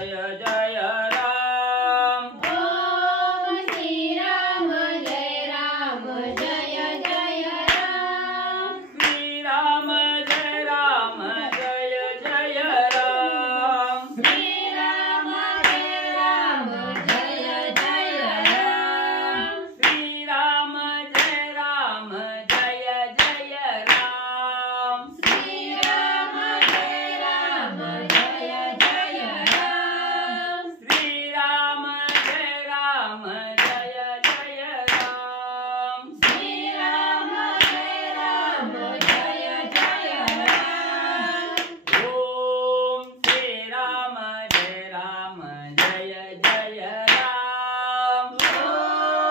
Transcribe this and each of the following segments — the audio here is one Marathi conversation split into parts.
जय जय राम। ओम श्री राम जय जय राम। श्री राम जय जय राम। श्री राम जय जय राम। श्री राम जय जय जय राम। श्री राम जय जय जय राम। श्री राम जय जय जय राम। श्री राम जय जय जय राम। ओम श्री राम जय जय जय राम।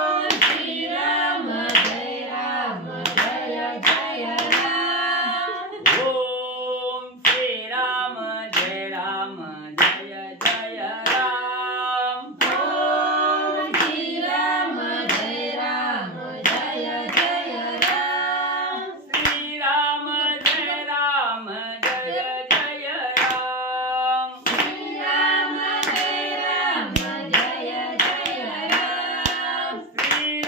ओम श्री राम जय जय राम। ओम श्री राम जय जय जय राम। ओम श्री राम जय जय राम। श्री राम जय जय जय राम। श्री राम जय जय राम। श्री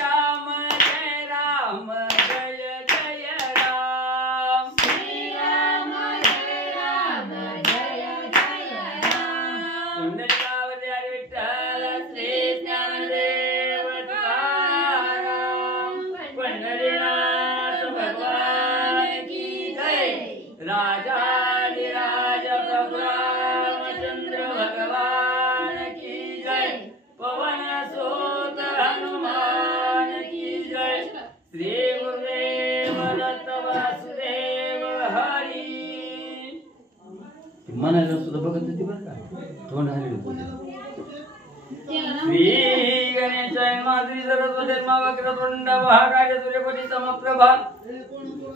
राम जय जय जय राम। श्री राम जय जय राम। पुंडलिकावती हरी विठ्ठल श्री ज्ञानदेव तुकाराम। पंढरीनाथ भगवान की जय। राजाधिराज प्रभु रामचंद्र भगवान की जय। पवन सुत हनुमान की जय। श्री गुरुदेव दत्त वासुदेव हरी। म्हणायला सुद्धा बघत होती बरं का, तोंड हलवत होते. श्री गणेशाय माद्री सरस्वती वक्रतुंड महाकाय सूर्यकोटि समप्रभा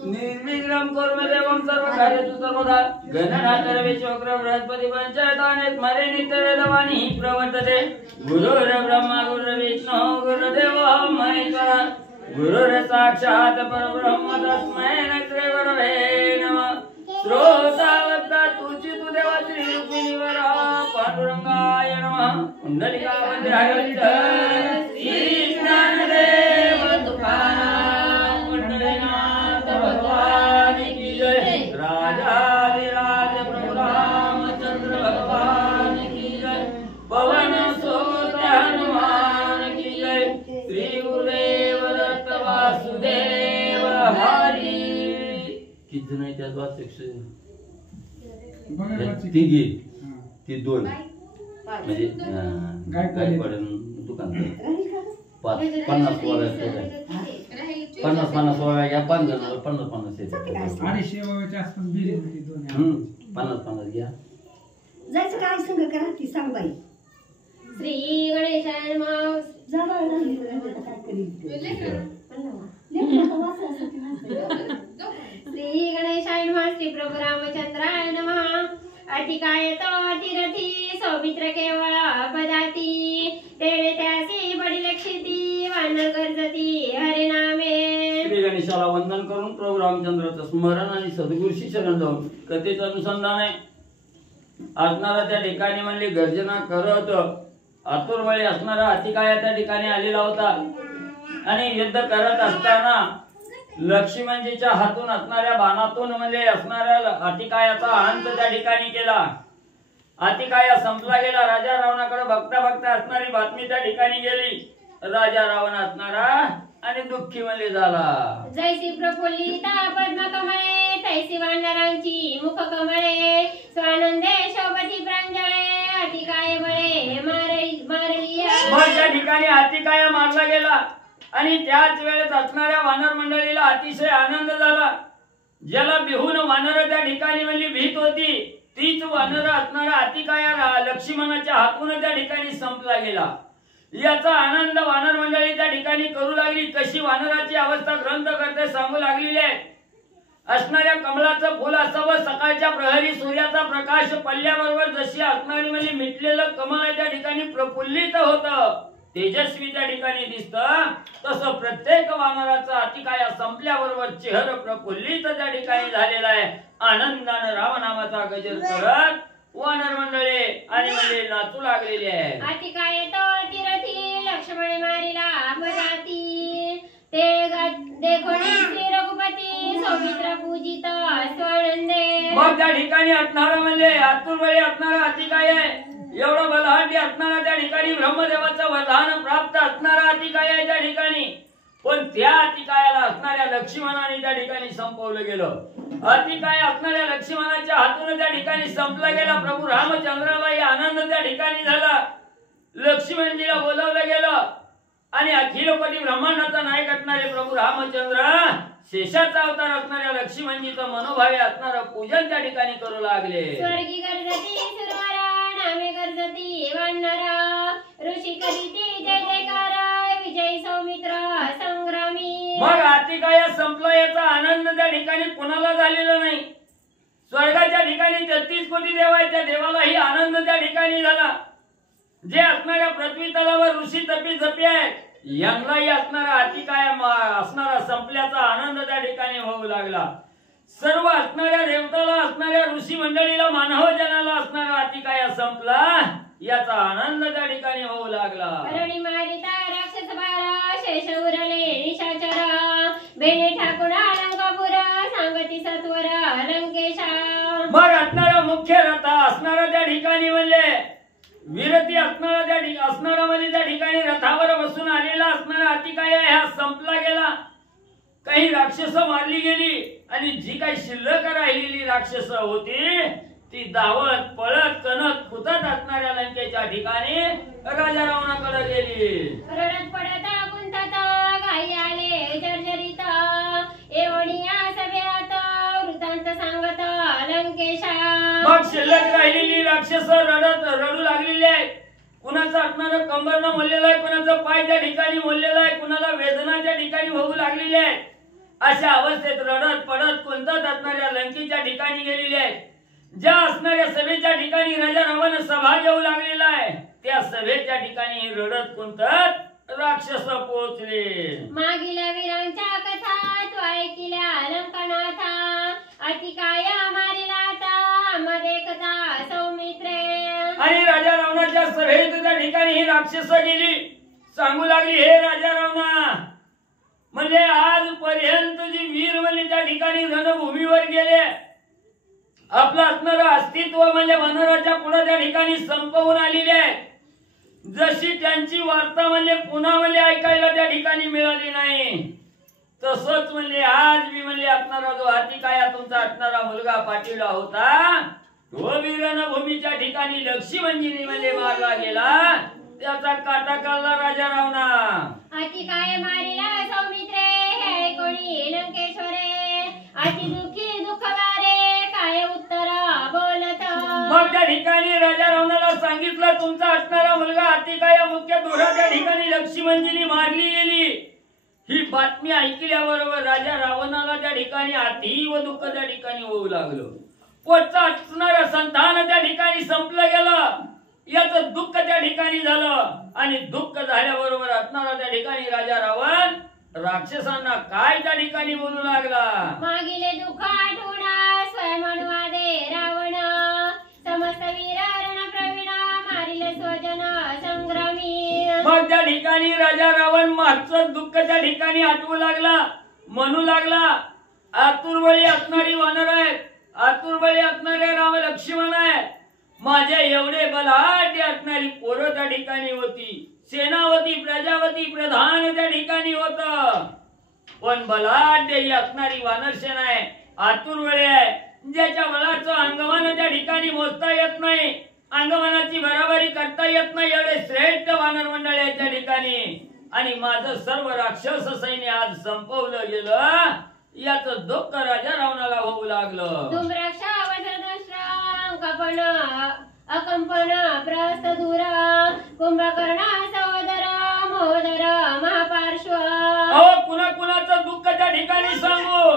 निर्विघ्नं कुरु मे देवं सर्वकार्येषु सर्वदा. गणनाथ विश्वक्र बृहस्पति पंचायताने स्मरे नित्यवेदवाणी प्रवर्तते. गुरुर्ब्रह्मा गुरुर्विष्णु गुरुर्देवो महेश्वरः. गुरुर्साक्षात् परब्रह्म तस्मै श्री गुरवे नमः. श्रोतावत्ता तुझी तू देवा श्री रुक्मिणीवरा पांडुरंगाय नमः. पुंडलिकावती हरी विठ्ठल श्री ज्ञानदेव तुकाराम. पंढरीनाथ भगवान की जय. राजाधिराज प्रभु रामचंद्र भगवान की जय. पवन सुत हनुमान की जय. श्री गुरुदेव दत्त वासुदेव हरी. किती जण आहेत त्यात वाचक? तिघी ती दोन म्हणजे गायकवाड दुकान 50 सोळा 50 सोळा घ्या. 5 जण 50 येतात. 50 घ्या. जायचं काय संग करा ती सांग बाई. श्री गणेशाय नमः. जवळ राहिली तर काय करील लेकरं वाचायसाठी नसतं. श्री गणेशाय नमः. श्री प्रभु रामचंद्राय नमः. अतिकाय तो अतिरथी सौमित्र केवळ पदाती. तेळे त्यासी बडी लक्षिती वानर गर्जती हरे नामे. श्री गणेशाला वंदन करून प्रभू रामचंद्राचं स्मरण आणि सद्गुरूशी शरण जाऊन कथेचं अनुसंधान आहे. असणारा त्या ठिकाणी म्हणली गर्जना करत आतुरवळी असणारा अतिकाया त्या ठिकाणी आलेला होता. आणि युद्ध करत असताना लक्ष्मणजीच्या हातून असणाऱ्या बाणातून म्हणजे असणाऱ्या अतिकायाचा अंत त्या ठिकाणी केला. अतिकाया संपला गेला. राजा रावणाकडे बघता बघता असणारी बातमी त्या ठिकाणी गेली. राजा रावण असणारा आणि दुःखी म्हणजे झाला. जैसी प्रफुल्लिता पद्म कमळे तैसी वानरांची मुख कमळे. स्वानंदे शोभती प्रांजळे अतिकाय बळे मारली. मग त्या ठिकाणी अतिकाया मारला गेला. आणि त्याच वेळेस असणाऱ्या वानर मंडळीला अतिशय आनंद झाला. ज्याला बिहून वानर त्या ठिकाणी म्हणजे भीत होती तीच वानर असणारा अतिकाया लक्ष्मणाच्या हातून त्या ठिकाणी संपला गेला. याचा आनंद वानर मंडळी त्या ठिकाणी करू लागली. कशी वानराची अवस्था ग्रंथ करते सांगू लागलेली आहे. असणाऱ्या कमळाचं फुल असावं सकाळच्या प्रहरी सूर्याचा प्रकाश पडल्याबरोबर जशी असणारी म्हणजे मिटलेलं कमळ त्या ठिकाणी प्रफुल्लित होतं, तेजस्वी त्या ठिकाणी दिसतं, तसं प्रत्येक वानराचा अतिकाया संपल्याबरोबर चेहरा प्रफुल्लित त्या ठिकाणी झालेला आहे. आनंदानं रामनामाचा गजर करत वानर मंडळी आणि म्हणजे नाचू लागलेले आहेत. अति काय तो तीरथी लक्ष्मण मारिला अपघाती ते देखोनी श्री रघुपती सौमित्र पूजित स्वानंदे. मग त्या ठिकाणी असणारा म्हणजे आतुर बळी असणारा अति काय आहे, एवढं बलहाटी असणारा त्या ठिकाणी ब्रह्मदेवाचं वरदान प्राप्त असणारा अति काय आहे त्या ठिकाणी. पण त्या अतिकायाला असणाऱ्या लक्ष्मणाने त्या ठिकाणी संपवलं गेलं. अतिकाय असणाऱ्या लक्ष्मणाच्या हातून त्या ठिकाणी संपलं गेला. प्रभू रामचंद्रालाही आनंद त्या ठिकाणी झाला. लक्ष्मणजीला बोलावलं गेलं आणि अखिलोपती ब्रह्मांडाचा नायक असणारे प्रभू रामचंद्र शेषाचा अवतार असणाऱ्या लक्ष्मणजीचं मनोभावे असणारं पूजन त्या ठिकाणी करू लागले. स्वर्गी गर्जती सुरवरा नामे गर्जती वानरा ऋषी करीती जय जयकार विजय सौमित्र संग्रामी. मग अतिकाय संपला याचा आनंद त्या ठिकाणी कुणाला झालेला नाही. स्वर्गाच्या ठिकाणी 33 कोटी देव आहेत, त्या देवालाही आनंद त्या ठिकाणी झाला. जे असणाऱ्या पृथ्वी तलावर ऋषी तपी जपी आहेत यांनाही असणारा अतिकाय असणारा संपल्याचा आनंद त्या ठिकाणी होऊ लागला. सर्व असणाऱ्या देवताला असणाऱ्या ऋषी मंडळीला मानव जनाला असणारा अतिकाय संपला याचा आनंद त्या ठिकाणी होऊ लागला. रणी मारिता राक्षस बारा शेष उरले निशाचर बेने ठाकुर अलंकापुर सांगती सत्वर लंकेशा. मग असणारा मुख्य रथ असणारा त्या ठिकाणी म्हणजे विरती असणारा असणारा म्हणजे त्या ठिकाणी रथावर बसून आलेला असणारा अतिकाय ह्या संपला गेला. काही राक्षस मारली गेली आणि जी काही शिल्लक राहिलेली राक्षस होती ती धावत पळत कणत फुटत असणाऱ्या लंकेच्या ठिकाणी राजा रावणाकडे गेली. रडत पडत कुंतात घाई आले जर्जरित एवढिया सभेत वृत्तांत सांगत लंकेशा. मग शिल्लक राहिलेली राक्षस रडू लागलेली आहे. कुणाचं असणारं कंबरनं मोडलेलं आहे, कुणाचं पाय त्या ठिकाणी मोडलेलं आहे, कुणाला वेदना त्या ठिकाणी होऊ लागलेली आहे. अशा अवस्थेत रडत पडत कुंतत असणाऱ्या लंकेच्या ठिकाणी गेलेली आहे. ज्या असणाऱ्या सभेच्या ठिकाणी राजा रावण सभा घेऊ लागलेला आहे त्या सभेच्या ठिकाणी रडत कुंतत राक्षस पोहोचले. मागील वीरांच्या कथा तू ऐकिल्या लंकनाथा अतिकाय मारिला आता मध्ये कथा सौमित्रे. आणि राजा रावणाच्या सभेत त्या ठिकाणी ही राक्षस गेली. सांगू लागली, हे राजा रावणा, म्हणजे आजपर्यंत जी वीर म्हणजे त्या ठिकाणी रणभूमीवर गेले आपलं असणारं अस्तित्व म्हणजे वनराच्या पुढे त्या ठिकाणी संपवून आलेले आहे. जशी त्यांची वार्ता म्हणजे पुन्हा म्हणजे ऐकायला त्या ठिकाणी मिळाली नाही तसंच म्हणजे आज मी म्हणजे असणारा जो अतिकाया तुमचा असणारा मुलगा पाठीला होता तो रणभूमीच्या ठिकाणी लक्ष्मणजीने म्हणजे मारला गेला. त्याचा काटा काढला राजा रावणा. अतिकाय मारिला सौमित्रे हे कोणी लंकेश्वरे अति दुःखी दुःख वारे काय उत्तर बोलत. मग त्या ठिकाणी राजा रावणाला सांगितलं तुमचा असणारा मुलगा अतिकाय मुख्य दोरा त्या ठिकाणी लक्ष्मणजीने मारली गेली. ही बातमी ऐकल्याबरोबर राजा रावणाला त्या ठिकाणी अतीव दुःख त्या ठिकाणी होऊ लागलं. पोटचं असणारं संतान त्या ठिकाणी संपलं गेलं याचं दुःख त्या ठिकाणी झालं. आणि दुःख झाल्याबरोबर असणारा त्या ठिकाणी राजा रावण राक्षसांना काय त्या ठिकाणी बोलू लागला. मागिले दुःख आठवण स्वयंवादे रावण समस्त वीर रण प्रवीण मारिले स्वजन संग्रामी. मग त्या ठिकाणी राजा रावण मागचं दुःख त्या ठिकाणी आठवू लागला. म्हणू लागला, आतुरबळी असणारी वानर आहेत, आतुरबळी असणारे राम लक्ष्मण आहेत. माझ्या एवढे बलाढ्य असणारी पोरं त्या ठिकाणी होती, सेनावती प्रजावती प्रधान त्या ठिकाणी होत. पण बलाढ्य ही असणारी वानर सेना आहे, आतुरबळी आहे, ज्याच्या बलाचं अंगमान त्या ठिकाणी मोजता येत नाही, अंगमानाची बराबरी करता येत नाही, एवढे श्रेष्ठ वानर मंडळ आहे त्या ठिकाणी. आणि माझं सर्व राक्षस सैन्य आज संपवलं गेलं याचं दुःख राजा रावणाला होऊ लागलं. धूम्राक्षा वज्रदंष्ट्रांकपण अकंपन प्रस्थ दूर कुंभकर्ण सहोदर महोदर महापार्श्व. कुणा कुणाचं दुःख त्या ठिकाणी सांगू.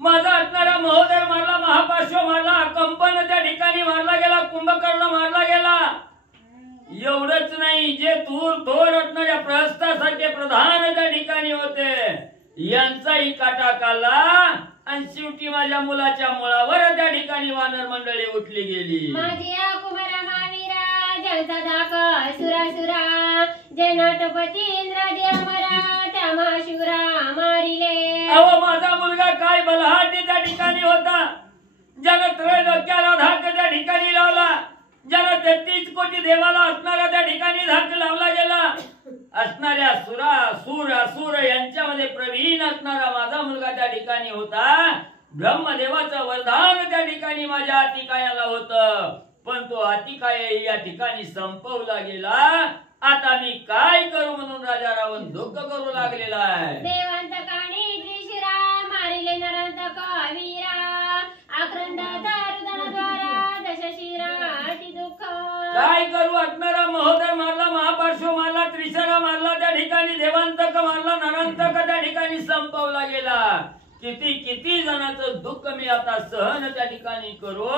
माझा असणारा महोदर मारला, महापार्श्व मारला, कंपन त्या ठिकाणी मारला गेला, कुंभकर्ण मारला गेला. एवढंच नाही, जे थोर असणाऱ्या प्रहस्तासारखे प्रधान त्या ठिकाणी होते यांचाही काटा काढला. आणि शेवटी माझ्या मुलाच्या मुळावर त्या ठिकाणी वानर मंडळी उठली गेली. माझी कुमारा महावीरा त्यांचा धाक सुरा जे नटपती इंद्राजी अमरा त्या महाशिवरा मारिले. अहो माझा मुलगा काय बलहाटी त्या ठिकाणी होता, ज्यानं त्रैलोक्याला धाक त्या ठिकाणी लावला, ज्यानं 33 कोटी देवाला असणारा त्या ठिकाणी धाक लावला गेला. असणाऱ्या सूर असुर यांच्यामध्ये प्रवीण असणारा माझा मुलगा त्या ठिकाणी होता. ब्रह्मदेवाचं वरदान त्या ठिकाणी माझ्या अतिकायाला होतं, पण तो अतिकाय या ठिकाणी संपवला गेला. आता मी काय करू म्हणून राजा रावण दुःख करू लागलेला आहे. देवांतकाने त्रिशिरा मारिले नरांतक वीरा आक्रंदाचा हृदयद्वारा दशशिरा अति दुःख. काय करू, असणारा महोदर मारला, महापार्श्व मारला, त्रिशिरा मारला, त्या ठिकाणी देवांतक मारला, नरांतक त्या ठिकाणी संपवला गेला. किती जणांचं दुःख मी आता सहन त्या ठिकाणी करू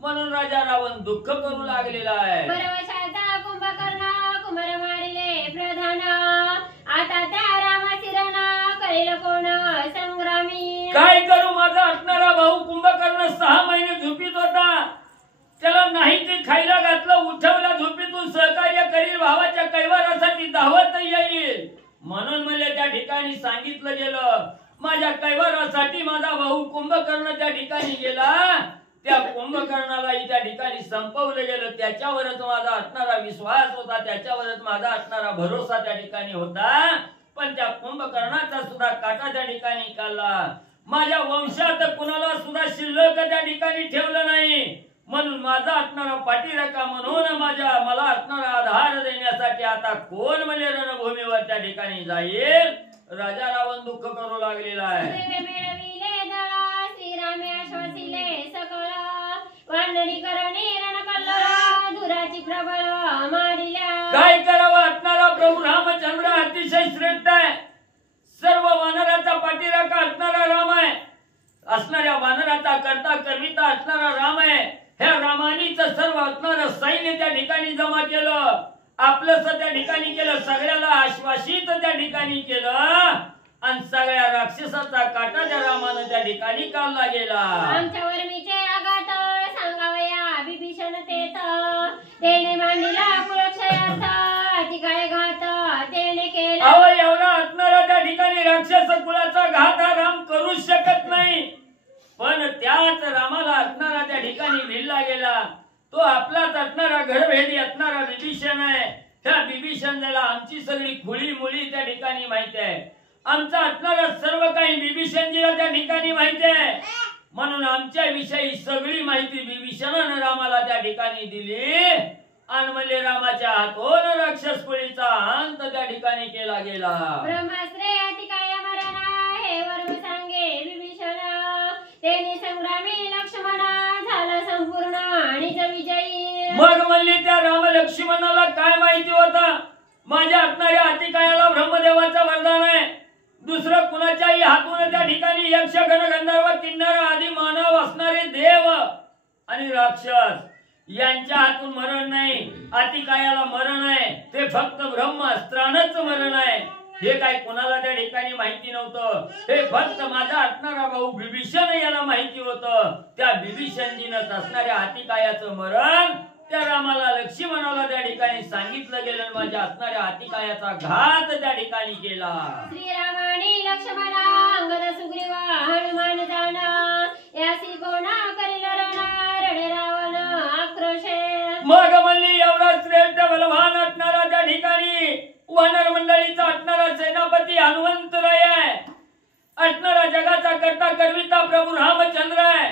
म्हणून राजा रावण दुःख करू लागलेला आहे. परवशाचा कुंभकर्ण कुमार मारिले प्रधान आता त्या रामाचिरण करेल कोण संग्रामी. काय करू, माझा असणारा भाऊ कुंभकर्ण 6 महिने झोपीत होता, त्याला नाही ते खायला घातलं, उठवला झोपीतून, सहकार्य करील, भावाच्या कैवारासाठी धावत येईल म्हणून मला त्या ठिकाणी सांगितलं गेलं. माझ्या कैवारासाठी माझा भाऊ कुंभकर्ण त्या ठिकाणी गेला, त्या कुंभकर्णालाही त्या ठिकाणी संपवलं गेलं. त्याच्यावरच माझा असणारा विश्वास होता, त्याच्यावरच माझा असणारा भरोसा त्या ठिकाणी होता, पण त्या कुंभकर्णाचा सुद्धा काटा त्या ठिकाणी काढला. माझ्या वंशात कुणाला सुद्धा शिल्लक त्या ठिकाणी ठेवलं नाही, म्हणून माझा असणारा पाठीराखा म्हणून मला असणारा आधार देण्यासाठी आता कोण म्हणजे रणभूमीवर त्या ठिकाणी जाईल. राजा रावण दुःख करू लागलेला आहे. मिळविले दळा श्रीरामे आश्वासिले सकळ वर्णनी करणे रणकल्लोळा धुराची प्रबळ मारिल्या. काय करावं, असणारा प्रभू रामचंद्र अतिशय श्रेष्ठ आहे. सर्व वानराचा पाठीराखा असणारा राम आहे, असणाऱ्या वानराचा करता करविता असणारा राम आहे. ह्या रामानीच सर्व असणारं सैन्य त्या ठिकाणी जमा केलं, आपलंच त्या ठिकाणी केलं, सगळ्याला आश्वासित त्या ठिकाणी केलं, आणि सगळ्या राक्षसाचा काटा त्या रामानं त्या ठिकाणी काढला गेला. आमच्यावर मीचे आघात सांगावया विभीषण तेथ तेने मांडीला कुळक्षयार्थ अतिकाय घात तेने केला. अहो एवढा असणारा त्या ठिकाणी राक्षस कुळाचा घात हा राम करू शकत नाही, पण त्याच रामाला असणारा त्या ठिकाणी भिडला गेला. तो आपलाच असणारा घरभेदी असणारा विभीषण आहे. त्या विभीषणाला आमची सगळी खुळी मुळी त्या ठिकाणी माहिती आहे, आमचा असणारा सर्व काही विभीषणजीला त्या ठिकाणी माहिती आहे, म्हणून आमच्या विषयी सगळी माहिती विभीषणानं रामाला त्या ठिकाणी दिली, आणि म्हणजे रामाच्या हातून राक्षस कुळीचा अंत त्या ठिकाणी केला गेला. ब्रह्मास्त्रे अतिकाय मरणा हे वर्म सांगे विभीषण तेने संग्रामी लक्ष्मण झाला संपूर्ण आणि विजयी. मग म्हणली त्या राम लक्ष्मणाला काय माहिती होता, माझ्या असणाऱ्या अतिकायाला ब्रह्मदेवाचं वरदान आहे, दुसरं कुणाच्याही हातून त्या ठिकाणी यक्ष गण गंधर्व किन्नर आदी मानव असणारे देव आणि राक्षस यांच्या हातून मरण नाही. अतिकायाला मरण आहे ते फक्त ब्रह्मास्त्रानंच मरण आहे. हे काय कोणाला त्या ठिकाणी माहिती नव्हतं, हे फक्त माझा असणारा भाऊ विभीषण याला माहिती होतं. त्या विभीषणजीनं असणाऱ्या अतिकायाचं मरण त्या रामाला लक्ष्मणाला त्या ठिकाणी सांगितलं गेलं, माझ्या असणाऱ्या अतिकायाचा घात त्या ठिकाणी केला. श्रीरामाने लक्ष्मणा अंगद सुग्रीवा हनुमान जाना यासी कोणा करील रणा रडे रावण आक्रोशे. मग म्हणली एवढा श्रेष्ठ बलवान असणारा त्या ठिकाणी वानर मंडळीचा असणारा सेनापती हनुमंतराय आहे, असणारा जगाचा करता करविता प्रभू रामचंद्र आहे,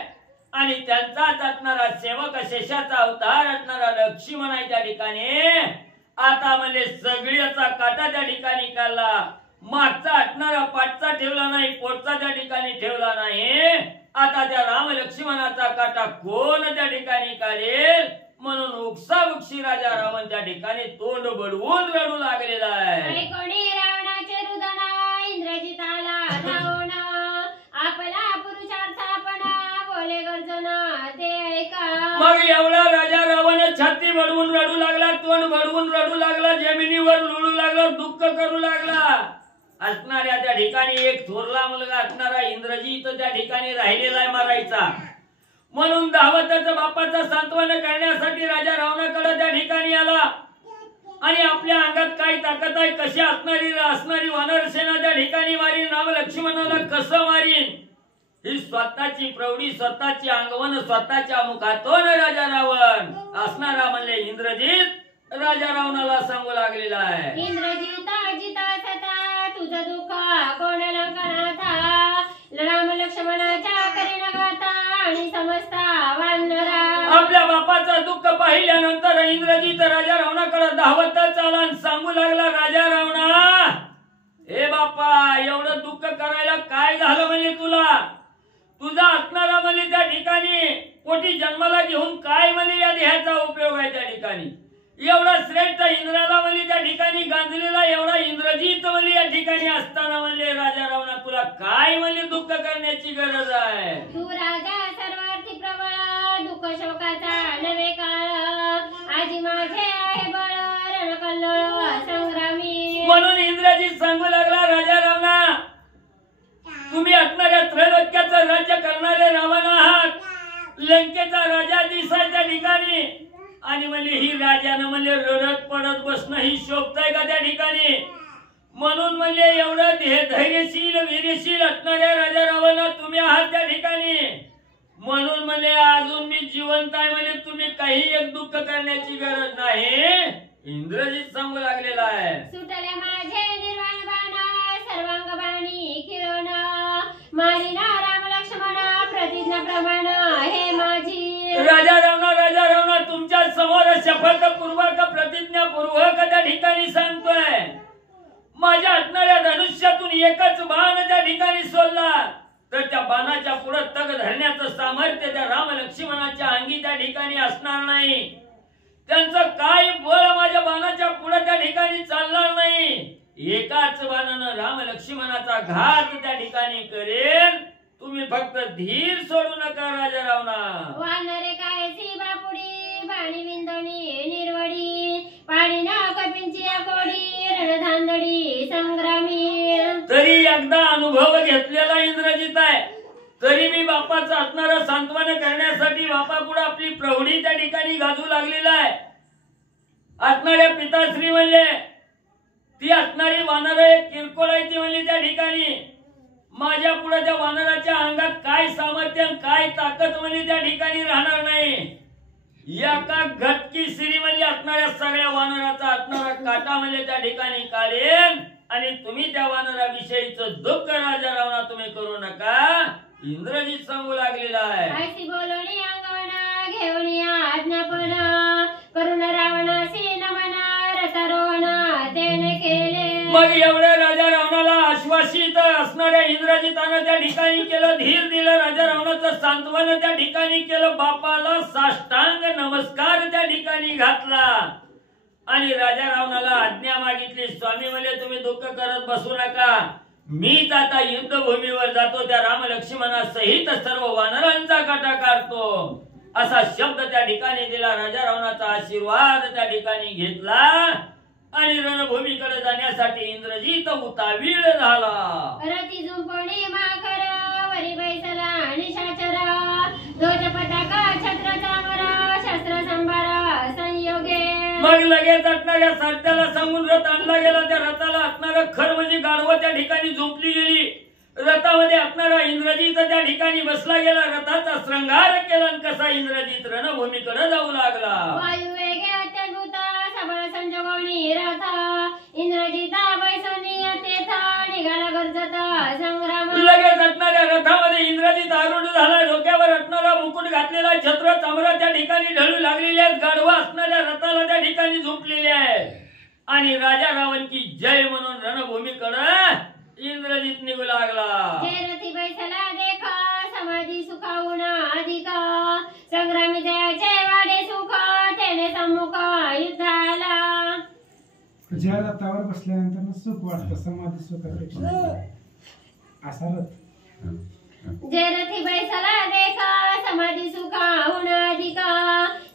आणि त्यांचाच असणारा सेवक शेषाचा अवतार असणारा लक्ष्मण आहे. त्या ठिकाणी आता म्हणजे सगळ्याचा काटा त्या ठिकाणी काढला, मागचा असणारा पाठचा ठेवला नाही, पोटचा त्या ठिकाणी ठेवला नाही. आता त्या राम लक्ष्मणाचा काटा कोण त्या ठिकाणी काढेल म्हणून उक्साउक्शी राजा रावण त्या ठिकाणी तोंड बडवून रडू लागलेला आहे. कोणी रावणाचे रुदना इंद्रजिताला धावण आपला पुरुषार्थापणा बोले गर्जना ते ऐका. मग एवढा राजा रावण छाती बडवून रडू लागला, तोंड बडवून रडू लागला, जमिनीवर लुळू लागला, दुःख करू लागला. असणाऱ्या त्या ठिकाणी एक थोरला मुलगा असणारा इंद्रजित त्या ठिकाणी राहिलेला आहे मारायचा, म्हणून धावतच बापाचं सांत्वन करण्यासाठी राजा रावणाकडे त्या ठिकाणी आला आणि आपल्या अंगात काय ताकद आहे, कशी असणारी वानर सेना त्या ठिकाणी मारीन, राम लक्ष्मणाला कसं मारीन, ही स्वतःची प्रौढी, स्वतःची अंगवन, स्वतःच्या मुखातून राजा रावण असणारा म्हणले इंद्रजित राजा रावणाला सांगू लागलेला आहे. इंद्रजिता जिता सता तुझं दुःख कोण लंकनाथा, राम लक्ष्मणाच्या करीन गाथा आणि समजता वानरा. आपल्या बापाचं दुःख पाहिल्यानंतर इंद्रजित राजा रावणाकडे धावतच आला आणि सांगू लागला, राजा रावणा, हे बापा, एवढं दुःख करायला काय झालं म्हणजे तुझा असणारा म्हणजे त्या ठिकाणी पोटी जन्माला घेऊन काय म्हणजे या देहाचा उपयोग आहे त्या ठिकाणी, एवढा श्रेष्ठ इंद्राला म्हणजे त्या ठिकाणी गांजलेला एवढा इंद्रजित म्हणजे या ठिकाणी असताना म्हणजे राजा रावणा तुला काय म्हणजे दुःख करण्याची गरज आहे. तू राजा सर्वार्थी प्रबळ, दुःख शोकाचा नवे काळ, आजी माझे आहे बळ, रणकल्लोळ संग्रामी. म्हणून इंद्रजित सांगू लागला, राजा रावणा, तुम्ही असणाऱ्या त्रैलोक्याचं राज्य करणारे रावण आहात, लंकेचा राजा दिसाय त्या ठिकाणी, आणि म्हणजे ही राजानं म्हणजे रडत पडत बसणं ही शोभताय का त्या ठिकाणी. म्हणून म्हणजे एवढं धैर्यशील वीरशील असणाऱ्या राजा रावणा तुम्ही आहात त्या ठिकाणी, म्हणून म्हणजे अजून मी जिवंत आहे, म्हणजे तुम्ही काही एक दुःख करण्याची गरज नाही, इंद्रजित सांगू लागलेला आहे. सुटल्या माझे निर्वाण बाण, सर्वांग बाणी खिळवण, मारिना राम लक्ष्मण प्रतिज्ञा प्रमाण हे माझी. राजा रावणा तुमच्या समोर शपथपूर्वक प्रतिज्ञापूर्वक त्या ठिकाणी सांगतोय, माझ्या असणाऱ्या धनुष्यातून एकच बाण त्या ठिकाणी सोडला तर त्या बाणाच्या पुढे तग धरण्याचं सामर्थ्य त्या राम लक्ष्मणाच्या अंगी त्या ठिकाणी असणार नाही, त्यांचं काय बळ माझ्या बाणाच्या पुढे त्या ठिकाणी चालणार नाही. एकाच बाणानं राम लक्ष्मणाचा घात त्या ठिकाणी करेल, तुम्ही फक्त धीर सोडू नका राजा रावणा. वानरे काय बापुडी पाणी विंदणी निर्वडी, पाणी ना कपिंची कोडी रणधांदडी संग्रामी. तरी एकदा अनुभव घेतलेला इंद्रजित आहे, तरी मी बापाचं असणारं सांत्वन करण्यासाठी बापापुढे आपली प्रौढी त्या ठिकाणी गाजू लागलेला आहे. असणाऱ्या पिताश्री म्हणले ती असणारी वानर एक किरकोळ आहे ती म्हणली त्या ठिकाणी, माझ्या पुढे त्या वानराच्या अंगात काय सामर्थ्य काय ताकद म्हणजे त्या ठिकाणी राहणार नाही. एका घटकी सिरी म्हणजे असणाऱ्या सगळ्या वानराचा असणारा काटा म्हणजे त्या ठिकाणी काढेन आणि तुम्ही त्या वानराविषयीचं दुःख राजा रावणा तुम्ही करू नका, इंद्रजित सांगू लागलेला आहे. ऐसी बोलणी अंगवना घेऊन आज्ञापन, करुण रावणासी नमना रथारोहण त्याने केले. मग एवढ्या राजा रावणाला आश्वासित असणाऱ्या इंद्रजितानं त्या ठिकाणी केलं, धीर दिलं, राजा रावणाचं सांत्वन त्या ठिकाणी केलं, बापाला साष्टांग नमस्कार त्या ठिकाणी घातला आणि राजा रावणाला आज्ञा मागितली, स्वामी म्हणजे तुम्ही दुःख करत बसू नका, मीच आता युद्धभूमीवर जातो, त्या राम लक्ष्मणा सहित सर्व वानरांचा काटा काढतो असा शब्द त्या ठिकाणी दिला. राजा रावणाचा आशीर्वाद त्या ठिकाणी घेतला आणि रणभूमीकडे जाण्यासाठी इंद्रजित उतावीळ झाला. रथी झुंपणी माखर वरी बैसला निशाचर, ध्वज पताका छत्र चामर शस्त्र संभार संयोगे. मग लगेच असणाऱ्या सारथ्याला सांगून रथ आणला गेला, त्या रथाला असणारं खर म्हणजे गाढवं त्या ठिकाणी झोपली गेली, रथामध्ये असणारा इंद्रजित त्या ठिकाणी बसला गेला, रथाचा श्रृंगार केला आणि कसा इंद्रजित रणभूमीकडे जाऊ लागला. वायू वेगे अत्यद्भुत सबळ संजोगवणी रथ, इंद्रजिता बैसोनी तेथ निघाला गरजत संग्राम. लगेच असणाऱ्या रथामध्ये इंद्रजित आरूढ झाला, डोक्यावर असणारा मुकुट घातलेला, छत्र चामरा त्या ठिकाणी ढळू लागलेले आहेत, गाढवा असणाऱ्या रथाला त्या ठिकाणी झोपलेले आहे आणि राजा रावणची जय म्हणून रणभूमीकडे इंद्रजित निघू लागला. जे रथी बैसला देख समाधी सुखावून अधिक, संग्रामी जयाचे वाडे सुख त्याने सम्मुख युद्धाला. ज्या रथावर बसल्यानंतर सुख वाटतं, समाधी सुखापेक्षा असा रथ. जे रथी बैसला देख समाधी सुखावून अधिक,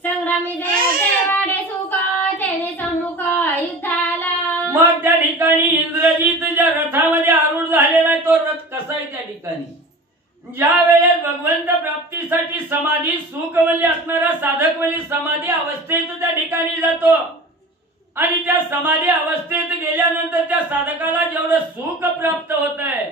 संग्रामी जयाचे वाडे सुख त्याने सम्मुख युद्धाला. मग त्या ठिकाणी इंद्रजित ज्या रथामध्ये आरूढ झालेला आहे तो रथ कसा आहे त्या ठिकाणी ज्या वेळेस भगवंत प्राप्तीसाठी समाधी सुख म्हणजे असणारा साधक म्हणजे समाधी अवस्थेत त्या ठिकाणी जातो आणि त्या समाधी अवस्थेत गेल्यानंतर त्या साधकाला जेवढं सुख प्राप्त होत आहे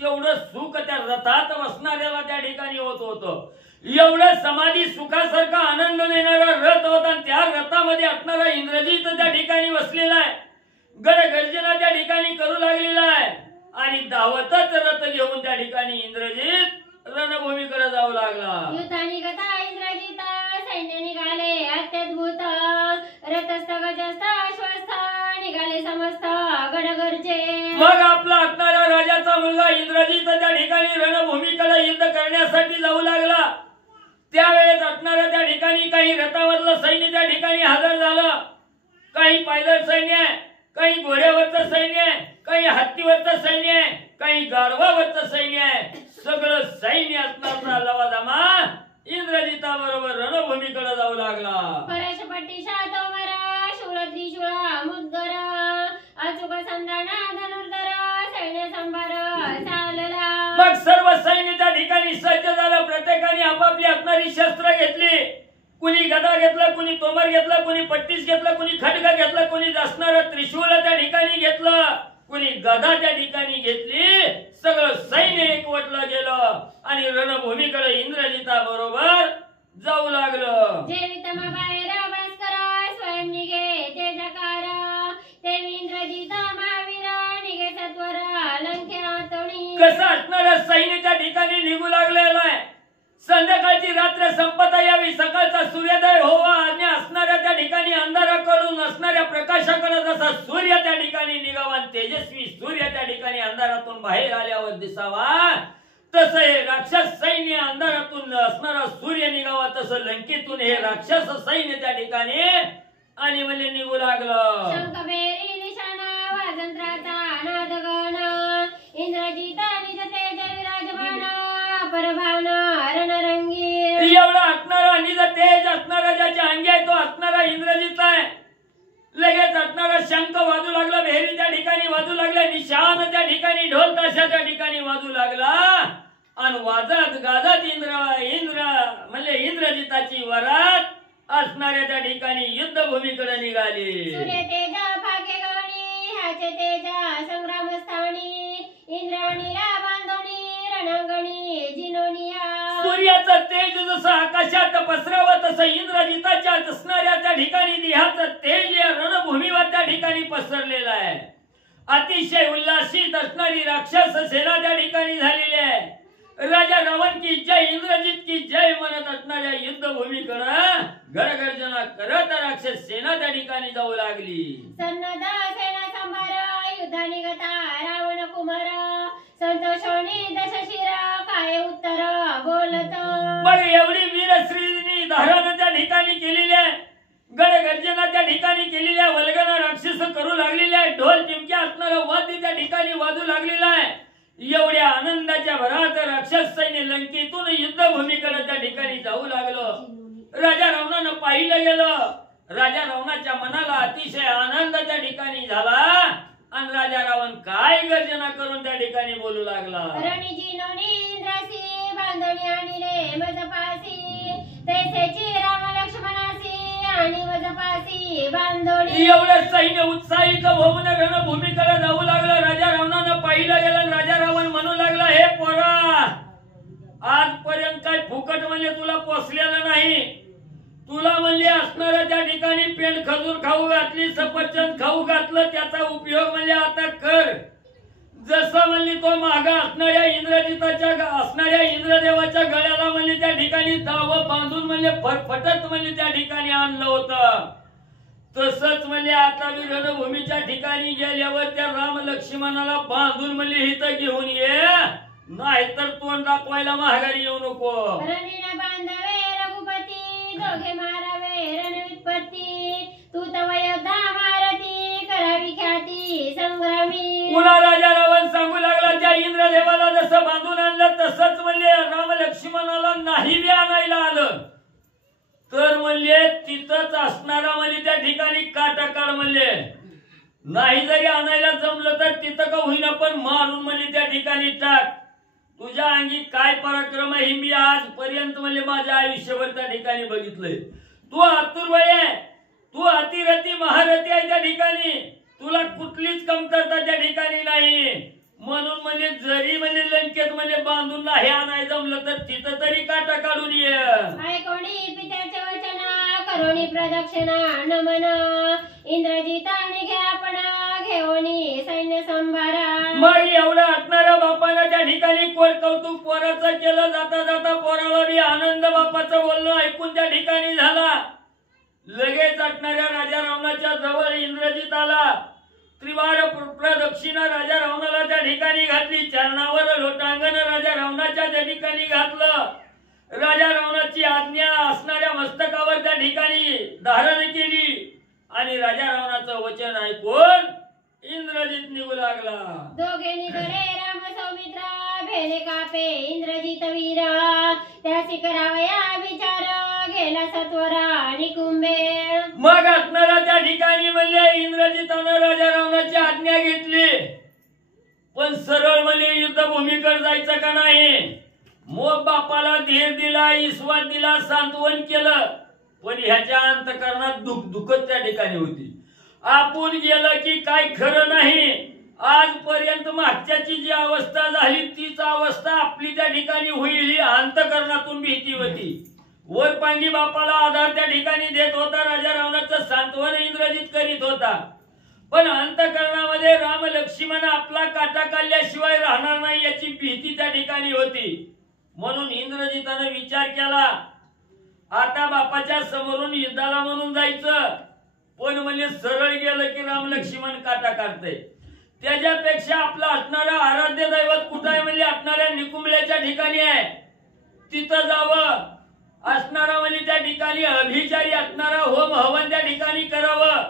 तेवढं सुख त्या रथात बसणाऱ्याला त्या ठिकाणी होत होतं. एवढं समाधी सुखासारखा आनंद देणारा रथ होता आणि त्या रथामध्ये असणारा इंद्रजित त्या ठिकाणी बसलेला आहे. गडगर्जना त्या ठिकाणी करू लागलेला आहे आणि धावतच रथ घेऊन त्या ठिकाणी इंद्रजित रणभूमीकडे जाऊ लागला. युद्धानी गता इंद्रजित सैन्य निघाले अत्यद्भुत रथस्थ गजस्थ अश्वस्थ निघाले समस्त गडगर्जे. मग आपला असणारा राजाचा मुलगा इंद्रजित त्या ठिकाणी रणभूमीकडे युद्ध करण्यासाठी जाऊ लागला. त्यावेळेस असणारा त्या ठिकाणी काही रथावरलं सैन्य त्या ठिकाणी हजर झालं. काही पायदळ सैन्य आहे, काही घोड्यावरचं सैन्य आहे, काही हत्तीवरचं सैन्य आहे, काही गाढवावरचं सैन्य आहे. सगळं सैन्य असणारा लवाजमा इंद्रजिताबरोबर रणभूमीकडे जाऊ लागला. परशपट्टी शातोमर शूर त्रिशूळ मुद्गर अचूक संधाना धनुर्धर सैन्य संभार चालला. मग सर्व सैन्य त्या ठिकाणी सज्ज झालं. प्रत्येकाने आपापली असणारी शस्त्र घेतली. कुणी गदा घेतला, कुणी तोमर घेतला, कुणी पट्टीस घेतला, कुणी खड्ग घेतला, कुणी असणारा त्रिशूळ त्या ठिकाणी घेतलं, कुणी गदा त्या ठिकाणी घेतली. सगळं सैन्य एकवटलं गेलं आणि रणभूमीकडे इंद्रजिता बरोबर जाऊ लागलं. जेवितमा बाहेर भास्कर स्वयं निघे तेजकार देवी इंद्रजित महावीर निघे सत्वर लंकेला तोडी. कसं असणारं सैन्य त्या ठिकाणी निघू लागलेलं आहे. संध्याकाळची रात्र संपत यावी, सकाळचा सूर्योदय होवा आणि असणाऱ्या त्या ठिकाणी अंधाराकडून असणाऱ्या प्रकाशाकडे जसा सूर्य त्या ठिकाणी निघावा, तेजस्वी सूर्य त्या ठिकाणी अंधारातून बाहेर आल्यावर दिसावा, तसं हे राक्षस सैन्य अंधारातून असणारा सूर्य निघावा, तसं लंकेतून हे राक्षस सैन्य त्या ठिकाणी आणि म्हणजे निघू लागलं. शंखबेरी निशाणा वाजंत्राचा नादगण इंद्रजित निज तेज विराजमान परभावना रणरंगी. एवढा असणारा निज तेज असणारा ज्याच्या अंगी आहे तो असणारा इंद्रजित आहे. लगेच असणारा शंख वाजू लागला, भेरी त्या ठिकाणी वाजू लागला, निशाण त्या ठिकाणी ढोल ताशा त्या ठिकाणी वाजू लागला आणि वाजत गाजत इंद्र म्हणजे इंद्रजिताची वरात असणाऱ्या त्या ठिकाणी युद्धभूमीकडे निघाली. सूर्य तेज फाके गणी ह्याचे तेज संग्राम स्थानी इंद्रावणीला बांधोनी रणांगणी जिनोनिया. सूर्याचं तेज जसं आकाशात पसरावं तसं इंद्रजिताच्या असणाऱ्या त्या ठिकाणी देहाचं तेज या रणभूमीवर त्या ठिकाणी पसरलेलं आहे. अतिशय उल्हासित असणारी राक्षस सेना त्या ठिकाणी झालेली आहे. राजा रावण की जय, इंद्रजित की जय म्हणत असणाऱ्या युद्धभूमीकडे गडगर्जना करत राक्षस सेना त्या ठिकाणी जाऊ लागली. सन्नद सेना संभार युद्धा निघता रावण कुमार संतोषोनी दशशिर काय उत्तर बोलत. मग एवढी वीरश्रीनी धारण त्या ठिकाणी केलेली आहे. गडगर्जना त्या ठिकाणी केलेली आहे. वल्गना राक्षस करू लागलेले आहे. ढोल टिमक्या असणारा वाद्य त्या ठिकाणी वाजू लागलेला आहे. एवढ्या आनंदाच्या भरात राक्षस सैन्य लंकेतून युद्धभूमीकडे त्या ठिकाणी जाऊ लागलं. राजा रावणानं पाहिलं गेलं. राजा रावणाच्या मनाला अतिशय आनंद त्या ठिकाणी झाला आणि राजा रावण काय गर्जना करून त्या ठिकाणी बोलू लागला. रणजी नोनी इंद्रासी बांधणी आणिले मजपासी तैसेची राम लक्ष्मणासी आणि मजपासी बांधणी. एवढं सैन्य उत्साहित होऊन रणभूमीकडे जाऊ लागलं. राजा रावणानं पाहिलं गेलं. राजा रावण म्हणू लागला, हे पोरा, आजपर्यंत काय फुकट म्हणजे तुला पोचलेलं नाही. तुला म्हणजे असणाऱ्या त्या ठिकाणी पेंड खजूर खाऊ घातली, सफरचंद खाऊ घातलं, त्याचा उपयोग म्हणजे आता कर. जसं म्हणजे तो मागा असणाऱ्या इंद्रजिताच्या असणाऱ्या इंद्रदेवाच्या गळ्याला म्हणजे त्या ठिकाणी दावं बांधून म्हणजे फटफटत म्हणजे त्या ठिकाणी आणलं होतं, तसंच म्हणजे आता मी रणभूमीच्या ठिकाणी गेल्यावर त्या राम लक्ष्मणाला बांधून म्हणजे इथं घेऊन ये, नाहीतर तोंड दाखवायला माघारी येऊ नको. रणीने बांधावे रघुपती दोघे मारावे रणवित्पत्ती तू तव योद्धा मारती करावी ख्याती संग्रामी. पुन्हा राजा रावण सांगू लागला, त्या इंद्रदेवाला जसं बांधून आणलं तसंच म्हणजे राम लक्ष्मणाला नाही बी आणायला आलं तर म्हणले तिथंच असणारा म्हणजे त्या ठिकाणी काटाकाड म्हणले नाही जरी आणायला जमलं तर तिथं का होईना पण मारून म्हणजे त्या ठिकाणी टाक. तुझ्या अंगी काय पराक्रम आहे मी आजपर्यंत म्हणजे माझ्या आयुष्यभर त्या ठिकाणी बघितलंय. तू आतुरबाई आहे, तू अतिरथी महारथी आहे त्या ठिकाणी, तुला कुठलीच कमतरता त्या ठिकाणी नाही. म्हणून म्हणजे जरी म्हणजे लंकेत म्हणजे बांधून नाही आणाय जमलं तर तिथं तरी काटा काढून ये. ऐकोणी पित्याचे वचन करोनी प्रदक्षिणा नमन इंद्रजिताने घ्या आपण घेऊनी सैन्य संभारा. मग एवढं असणाऱ्या बापानं त्या ठिकाणी कौतुक पोराचं केलं. जाता जाता पोराला बी आनंद बापाचं बोलणं ऐकून त्या ठिकाणी झाला. लगेच असणाऱ्या राजा रावणाच्या जवळ इंद्रजित आला. त्रिवार प्रदक्षिणा राजा रावणाला त्या ठिकाणी घातली. चरणावर लोटांगण राजा रावणाच्या त्या ठिकाणी घातलं. राजा रावणाची आज्ञा असणाऱ्या मस्तकावर त्या ठिकाणी धारण केली आणि राजा रावणाचं वचन ऐकून इंद्रजित निघू लागला. दोघे निघाले राम सौमित्रा भेने कापे इंद्रजित वीरा त्याची करावया विचार गेला सत्वरा निकुंभे. मग असणारा त्या ठिकाणी म्हणले इंद्रजितानं राजा रावणाची आज्ञा घेतली, पण सरळ म्हणजे युद्धभूमीकडे जायचं का नाही. मग बापाला धीर दिला, विश्वास दिला, सांत्वन केलं, पण ह्याच्या अंतकरणात दुखत त्या ठिकाणी होती. आपण गेलं की काय खरं नाही. आजपर्यंत मागच्याची जी अवस्था झाली तीच अवस्था आपली त्या ठिकाणी होईल ही अंतकरणातून भीती होती. वरपांगी बापाला आधार त्या ठिकाणी देत होता. राजा रावणाचं सांत्वन इंद्रजित करीत होता, पण अंतकरणामध्ये राम लक्ष्मण आपला काटा काढल्याशिवाय राहणार नाही याची भीती त्या ठिकाणी होती. म्हणून इंद्रजिताने विचार केला, आता बापाच्या समोरून युद्धाला म्हणून जायचं, पण म्हणजे सरळ गेलं की राम लक्ष्मण काटा काढतंय. त्याच्यापेक्षा आपला असणारा आराध्य दैवत कुठं आहे म्हणजे असणाऱ्या निकुंभल्याच्या ठिकाणी आहे, तिथं जावं. असणारा म्हणजे त्या ठिकाणी अभिचारी असणारा होम हवन त्या ठिकाणी करावं.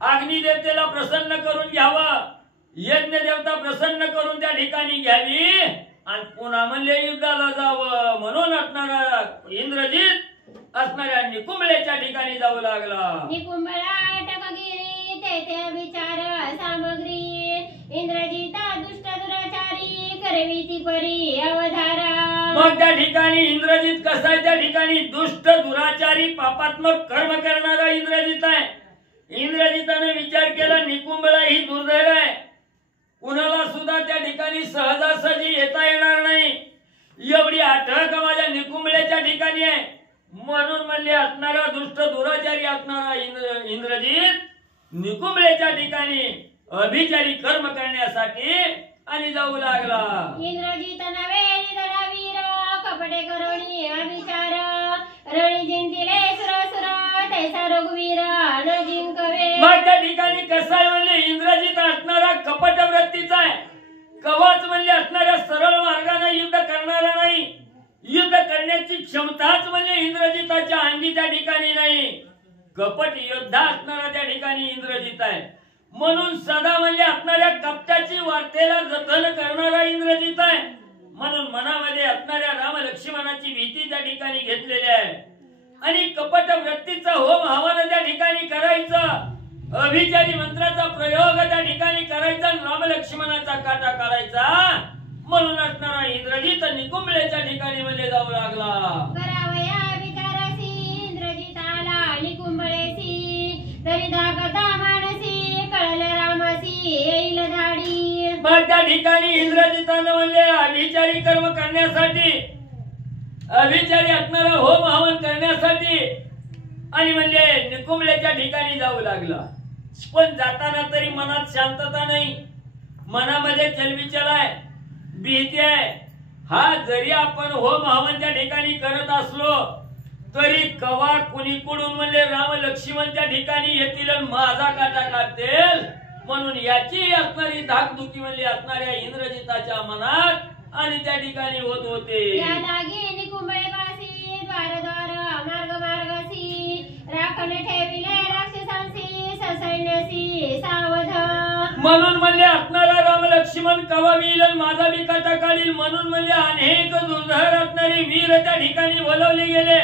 अग्निदेवतेला प्रसन्न करून घ्यावं, यज्ञ देवता प्रसन्न करून त्या ठिकाणी घ्यावी आणि पुन्हा म्हणजे युद्धाला जावं. म्हणून असणारा इंद्रजित असणाऱ्या निकुंभल्याच्या ठिकाणी जाऊ लागला. निकुंभला टकगिरी तेथे विचार सामग्री इंद्रजिता दुष्ट दुराचारी करविती परी अवधारा. मग त्या ठिकाणी इंद्रजित कसा आहे, त्या ठिकाणी दुष्ट दुराचारी पापात्मक कर्म करणारा इंद्रजित आहे. इंद्रजिताने विचार केला निकुंभला ही दुर्धर आहे, कुणाला सुद्धा त्या ठिकाणी सहजासहजी येता येणार नाही. एवढी आठवण माझ्या निकुंभल्याच्या ठिकाणी आहे. म्हणून म्हणले असणारा दुष्ट दुराचारी असणारा इंद्रजित निकुंभल्याच्या ठिकाणी अभिचारी कर्म करण्यासाठी आणि जाऊ लागला. इंद्रजित नवे निधडा वीर कपटे करोणी अभिचार रणी जिंतिले सुरसुर तैसा रघुवीर न जिंकवे. मग त्या ठिकाणी कसं आहे म्हणजे इंद्रजित असणारा कपट वृत्तीचा आहे. कवच म्हणजे असणाऱ्या सरळ मार्गाने युद्ध करणारा नाही. युद्ध करण्याची क्षमताच म्हणजे इंद्रजिताच्या अंगी त्या ठिकाणी नाही. कपट योद्धा असणारा त्या ठिकाणी इंद्रजित आहे. म्हणून सदा म्हणजे असणाऱ्या कपटाची वार्तेला जतन करणारा इंद्रजित आहे. म्हणून मनामध्ये असणाऱ्या राम लक्ष्मणाची भीती त्या ठिकाणी घेतलेली आहे आणि कपट वृत्तीचा होम हवन त्या ठिकाणी करायचं. अभिचारी मंत्राचा प्रयोग त्या ठिकाणी करायचा, राम लक्ष्मणाचा काटा काढायचा. म्हणून असणारा इंद्रजित निकुंभल्याच्या ठिकाणी मध्ये जाऊ लागला. करावया विचारसी इंद्रजित आला निकुंभलेसी तरी दागता मानसी कळले रामासी येईल धाडी. मग त्या ठिकाणी इंद्रजितानं म्हणले अभिचारी कर्म करण्यासाठी, अभिचारी असणारा होम हवन करण्यासाठी आणि म्हणजे निकुंभल्याच्या ठिकाणी जाऊ लागला. पण जाताना तरी मनात शांतता नाही, मनामध्ये चलबिचल आहे, भीती आहे. हा जरी आपण होम हवन त्या ठिकाणी करत असलो तरी कवा कुणीकडून म्हणजे राम लक्ष्मण त्या ठिकाणी येतील आणि माझा काटा काढतील. म्हणून याची असणारी धाकधुकी म्हणजे असणाऱ्या इंद्रजिताच्या मनात आणि त्या ठिकाणी होत होते. या लागी निकुंभळेपासी द्वारद्वार मार्ग मार्गसी राखण ठेविले राक्षसांसी ससैन्यसी सावध. म्हणून म्हणजे असणारा राम लक्ष्मण कवा येईल आणि माझा बी काटा काढील. म्हणून म्हणजे अनेक दुर्धर असणारे वीर त्या ठिकाणी बोलवले गेले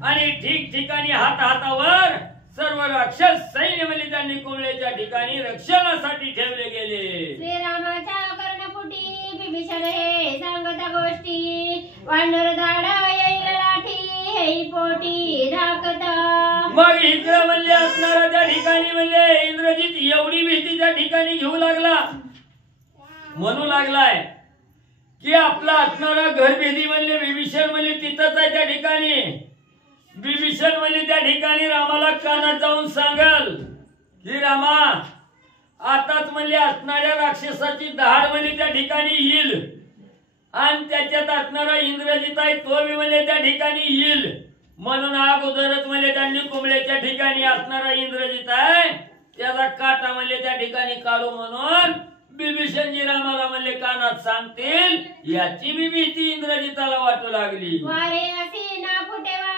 आणि ठिकठिकाणी हातावर सर्व राक्षस सैन्य म्हणजे त्या निकुंभल्याच्या ठिकाणी रक्षणासाठी ठेवले गेले. श्रीरामाच्या कर्णफुटी बिभीषण हे सांग गोष्टी वानर झाड येईल लाठी हे पोटी राखत. मग इकडे म्हणले असणारा त्या ठिकाणी म्हणले इंद्रजित एवढी भीती त्या ठिकाणी घेऊ लागला, म्हणू लागलाय की आपला असणारा घरभेदी म्हणले विभीषण म्हणले तिथंच आहे त्या ठिकाणी. विभीषण म्हणले त्या ठिकाणी रामाला कानात जाऊन सांगल की रामा आताच म्हणले असणाऱ्या राक्षसाची दहाड म्हणले त्या ठिकाणी येईल आणि त्याच्यात असणारा इंद्रजित आहे तो बी म्हणले त्या ठिकाणी येईल. म्हणून अगोदरच म्हणले त्यांनी कुंबळेच्या ठिकाणी असणारा इंद्रजित आहे त्याचा काटा म्हणले त्या ठिकाणी काढू म्हणून विभीषणजी रामाला म्हणले कानात सांगतील. याची बी भीती इंद्रजिताला वाटू लागली. वारे असी ना फुटे वाट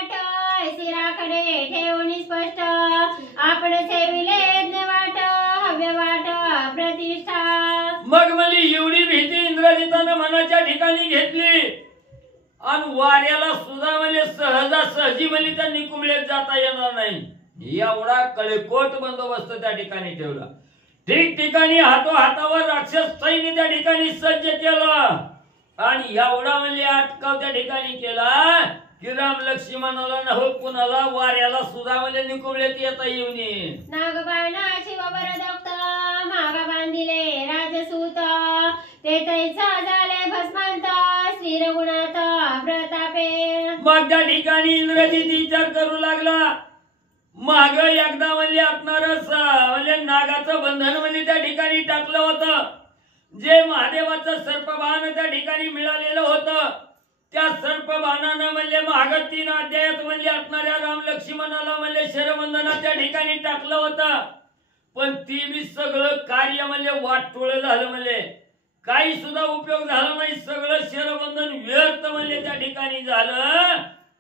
शिराकडे ठेवून स्पष्ट आपण सेविले वाट हव्य वाट प्रतिष्ठा. मग म्हणली एवढी भीती इंद्रजितानं मनाच्या ठिकाणी घेतली आणि वाऱ्याला सुद्धा म्हणजे सहजी म्हणजे त्यांनी कुंबळेत जाता येणार नाही एवढा कडेकोट बंदोबस्त त्या ठिकाणी ठेवला. ठिकठिकाणी हातावर राक्षस सैन्य त्या ठिकाणी सज्ज केलं आणि एवढा म्हणजे अटकाव त्या ठिकाणी केला की राम लक्ष्मणाला न हो कुणाला वाऱ्याला सुद्धा म्हणजे निकुंबळेत येता येऊ नये. नागबाणा शिवबर दत्त मागा बांधिले राजसूत ते तैसा झाले भस्मांत श्रीरघुनाथ प्रतापे. मग त्या ठिकाणी इंद्रजित विचार करू लागला माग एकदा म्हणजे असणारच म्हणजे नागाचं बंधन म्हणजे त्या ठिकाणी टाकलं होतं. जे महादेवाचं सर्पबाण त्या ठिकाणी मिळालेलं होतं त्या सर्पबाणानं म्हणजे माग 3 अध्यायात म्हणजे असणाऱ्या राम लक्ष्मणाला म्हणजे शरबंधनात त्या ठिकाणी टाकलं होतं. पण ती बी सगळं कार्य म्हणजे वाटोळ झालं म्हणजे काही सुद्धा उपयोग झाला नाही. सगळं शरबंधन व्यर्थ म्हणजे त्या ठिकाणी झालं.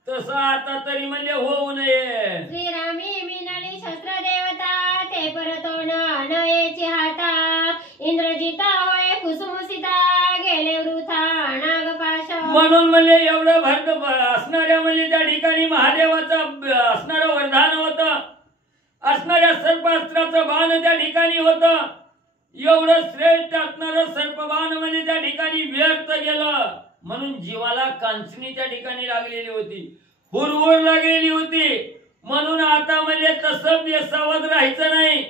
तसं आता तरी म्हणजे होऊ नये. श्रीरामी मिनाली शस्त्र देवता ते परतोन नयेची हाता इंद्रजिता होय कुसुमसिता गेले वृथा नागपाश. म्हणून म्हणजे एवढं भरत असणाऱ्या म्हणजे त्या ठिकाणी महादेवाचं असणारं वरदान होतं. असणाऱ्या सर्पास्त्राचं बाण त्या ठिकाणी होतं. एवढं श्रेष्ठ असणारं सर्पबाण म्हणजे त्या ठिकाणी व्यर्थ गेलं. म्हणून जीवाला कांचनी त्या ठिकाणी लागलेली होती, हुरहुर लागलेली होती. म्हणून आता म्हणजे तसं बेसावध राहायचं नाही.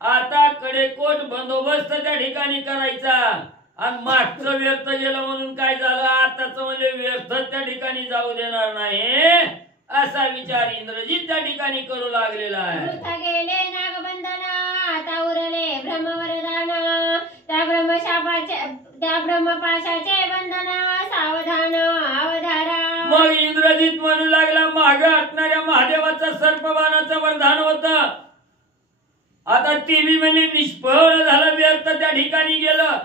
आता कडेकोट बंदोबस्त त्या ठिकाणी करायचा आणि मागचं व्यर्थ गेलं म्हणून काय झालं आताच म्हणजे व्यर्थ त्या ठिकाणी जाऊ देणार नाही असा विचार इंद्रजित त्या ठिकाणी करू लागलेला आहे. वृथा गेले नागबंधन आता उरले ब्रह्मवरदान त्या ब्रह्मपाशाचे बंधन सावधान अवधारा. मग इंद्रजित म्हणू लागला माग असणाऱ्या महादेवाचं सर्पबाणाचं वरदान होतं. आता ती बी म्हणजे निष्फळ झालं, व्यर्थ त्या ठिकाणी गेलं.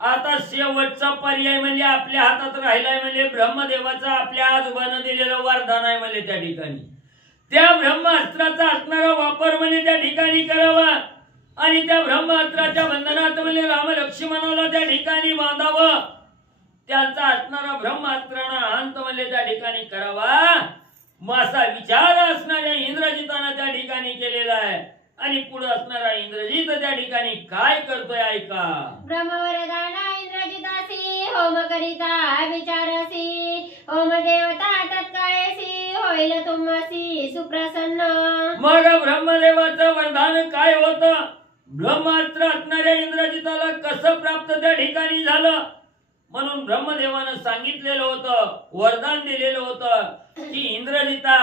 आता शेवटचा पर्याय म्हणजे आपल्या हातात राहिलाय म्हणजे ब्रह्मदेवाचा आपल्या आजोबानं दिलेलं वरदान आहे म्हणजे त्या ठिकाणी त्या ब्रह्मास्त्राचा असणारा वापर म्हणजे त्या ठिकाणी करावा आणि त्या ब्रह्मास्त्राच्या बंधनात म्हणजे राम लक्ष्मणाला त्या ठिकाणी बांधावं. त्यांचा असणारा ब्रह्मास्त्राना अंत म्हणजे त्या ठिकाणी करावा असा विचार असणाऱ्या इंद्रजितानं त्या ठिकाणी केलेला आहे. आणि पुढे असणारा इंद्रजित त्या ठिकाणी काय करतोय ऐका. ब्रह्मवरदान इंद्रजितासी होम करिता विचारसी होम देवता तत्काळेसी होईल तुमसी सुप्रसन्न. मग ब्रह्मदेवाचं वरदान काय होतं, ब्रह्मास्त्र असणाऱ्या इंद्रजिताला कसं प्राप्त त्या ठिकाणी झालं. म्हणून ब्रह्मदेवानं सांगितलेलं होतं, वरदान दिलेलं होतं की इंद्रजिता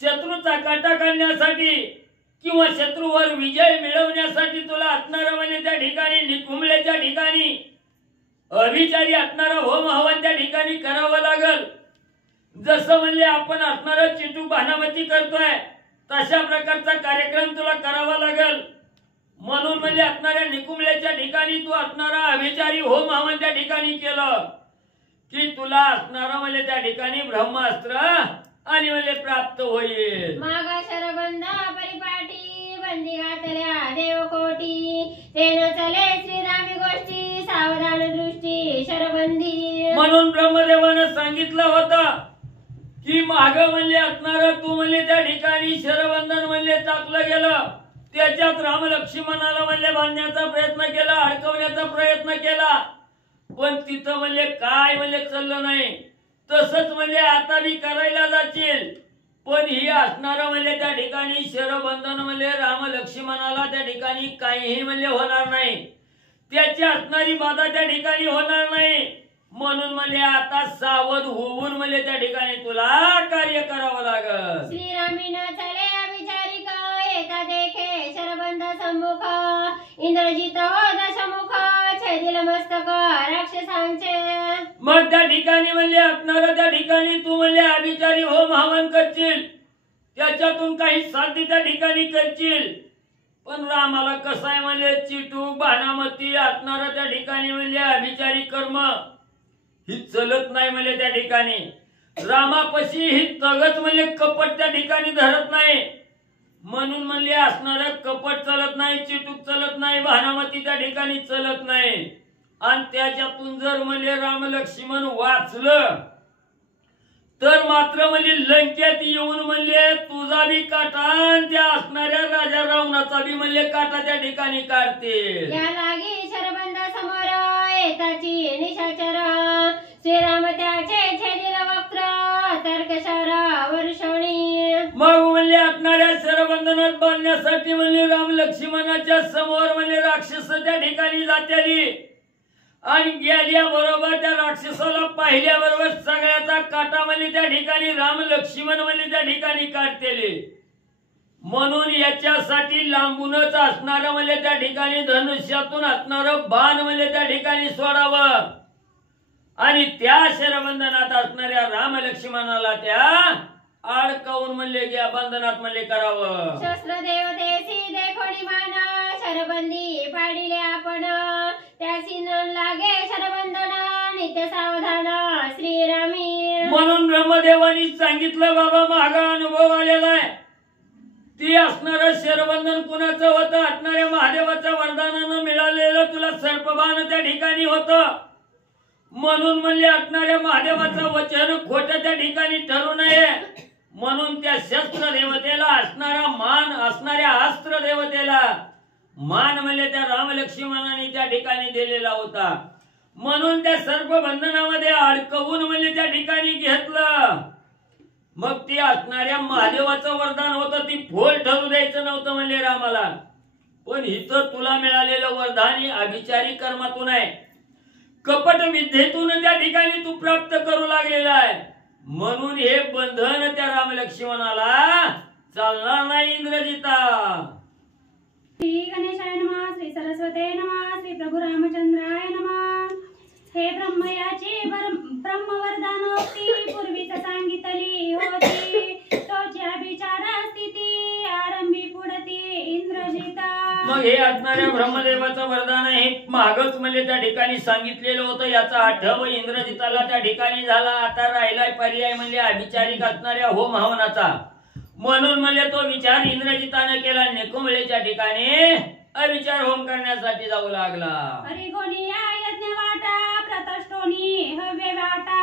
शत्रूचा काटा काढण्यासाठी किंवा शत्रूवर विजय मिळवण्यासाठी तुला असणारं म्हणजे त्या ठिकाणी निकुंबळेच्या ठिकाणी अभिचारी असणारं होम हवन त्या ठिकाणी करावं लागल. जसं म्हणजे आपण असणारं चिटू भानामती करतोय तशा प्रकारचा कार्यक्रम तुला करावा लागल. म्हणून म्हणजे असणाऱ्या निकुंबळेच्या ठिकाणी तू असणारा अभिचारी होम हवन त्या ठिकाणी केलं की तुला असणारं म्हणजे त्या ठिकाणी ब्रह्मास्त्र आणि म्हणजे प्राप्त होईल. मागा शरबंध परिपाटी बंदी घातल्या देवकोटी तेन चले श्रीरामी गोष्टी सावधान दृष्टी शरबंदी. म्हणून ब्रह्मदेवानं सांगितलं होतं की माग म्हणजे असणारं तू म्हणजे त्या ठिकाणी शरबंधन म्हणजे टाकलं गेलं. त्याच्यात राम लक्ष्मणाला म्हणजे बांधण्याचा प्रयत्न केला, अडकवण्याचा प्रयत्न केला. पण तिथं म्हणले काय म्हणले चाललं नाही. तसंच म्हणले आता बी करायला जाशील, पण ही असणार म्हणले त्या ठिकाणी शरबंधन म्हणले राम लक्ष्मणाला त्या ठिकाणी काहीही म्हणले होणार नाही. त्याची असणारी बाधा त्या ठिकाणी होणार नाही. म्हणून म्हणले आता सावध होऊन म्हणले त्या ठिकाणी तुला कार्य करावं लागल. श्रीरामीना चले अभिचारिक येता देखे शरबंध सम्मुख इंद्रजित दशमुख छेदिल मस्तक राक्षसांचे. मग त्या ठिकाणी म्हणले असणार त्या ठिकाणी तू म्हणले अभिचारी होम हवन करशील, त्याच्यातून काही साध्य त्या ठिकाणी करशील. पण रामाला कसं आहे म्हणले चिटूक बाणामती असणार त्या ठिकाणी म्हणले अभिचारी कर्म ही चलत नाही म्हणले त्या ठिकाणी. रामापाशी ही तगत म्हणले कपट त्या ठिकाणी धरत नाही. म्हणून म्हणले असणार कपट चलत नाही, चिटूक चलत नाही, बाणामती त्या ठिकाणी चलत नाही. आणि त्याच्यातून जर म्हणले राम लक्ष्मण वाचलं तर मात्र म्हणजे लंकेत येऊन म्हणले तुझा बी काटा आणि त्या असणाऱ्या राजा रावणाचा बी म्हणले काटा त्या ठिकाणी काढतील. या लागी शरबंध समोर येताची निशाचर श्रीराम त्याचे छेदिल वक्त्र तर्कशर वर्षणी. मग म्हणले असणाऱ्या शरबंधनात बांधण्यासाठी म्हणले राम लक्ष्मणाच्या समोर म्हणले राक्षस त्या ठिकाणी जात्याली. आणि गेल्या बरोबर त्या राक्षसाला पाहिल्या बरोबर सगळ्याचा काटा म्हणजे त्या ठिकाणी राम लक्ष्मण म्हणजे त्या ठिकाणी काढतेले. म्हणून याच्यासाठी लांबूनच असणार म्हणजे त्या ठिकाणी धनुष्यातून असणार बाण म्हणजे त्या ठिकाणी सोडावं आणि त्या शरबंधनात असणाऱ्या राम लक्ष्मणाला त्या अडकवून म्हणले या बंधनात म्हणले करावं. शस्त्र देवतेसी देखोडी मान शरबंदी पाडिले आपण त्यासी न लागे शरबंधन नित्य सावधान श्रीरामी. म्हणून ब्रह्मदेवानी सांगितलं बाबा मागा अनुभव आलेला आहे. ती असणार शरबंधन कुणाचं होतं असणाऱ्या महादेवाच्या वरदानानं मिळालेलं तुला सर्पबाण त्या ठिकाणी होतं. म्हणून म्हणले असणाऱ्या महादेवाचं वचन खोटं त्या ठिकाणी ठरू नये. म्हणून त्या शस्त्र देवतेला असणारा मान असणाऱ्या अस्त्र देवतेला मान म्हणजे त्या राम लक्ष्मणाने त्या ठिकाणी दिलेला होता. म्हणून त्या सर्प बंधनामध्ये अडकवून म्हणजे त्या ठिकाणी घेतलं. मग ती असणाऱ्या महादेवाचं वरदान होतं, ती फोल ठरू द्यायचं नव्हतं म्हणजे रामाला. पण इथं तुला मिळालेलं वरदान ही अभिचारी कर्मातून आहे, कपट विद्येतून त्या ठिकाणी तू प्राप्त करू लागलेला आहे. म्हणून हे बंधन त्या राम लक्ष्मणाला चालणार नाही इंद्रजिता. श्री गणेशाय नमः, श्री सरस्वते नमः, श्री प्रभू रामचंद्राय नमः. हे ब्रह्मयाची ब्रह्मवरदानोक्ती पूर्वीच सांगितली होती, तोची अभिचार स्थिती आरंभी पुढती इंद्रजिता. मग हे असणाऱ्या ब्रह्मदेवाचं वरदान हे मागच म्हणजे त्या ठिकाणी सांगितलेलं होतं. याचा आठव इंद्रजिताला त्या ठिकाणी झाला. आता राहिलाय पर्याय म्हणजे अभिचारिक असणाऱ्या होम हवनाचा. म्हणून म्हणजे तो विचार इंद्रजिताने केला. निकुंभलेच्या ठिकाणी अविचार होम करण्यासाठी जाऊ लागला. हरिगोनी यज्ञ वाटा प्रतष्टोनी हव्य वाटा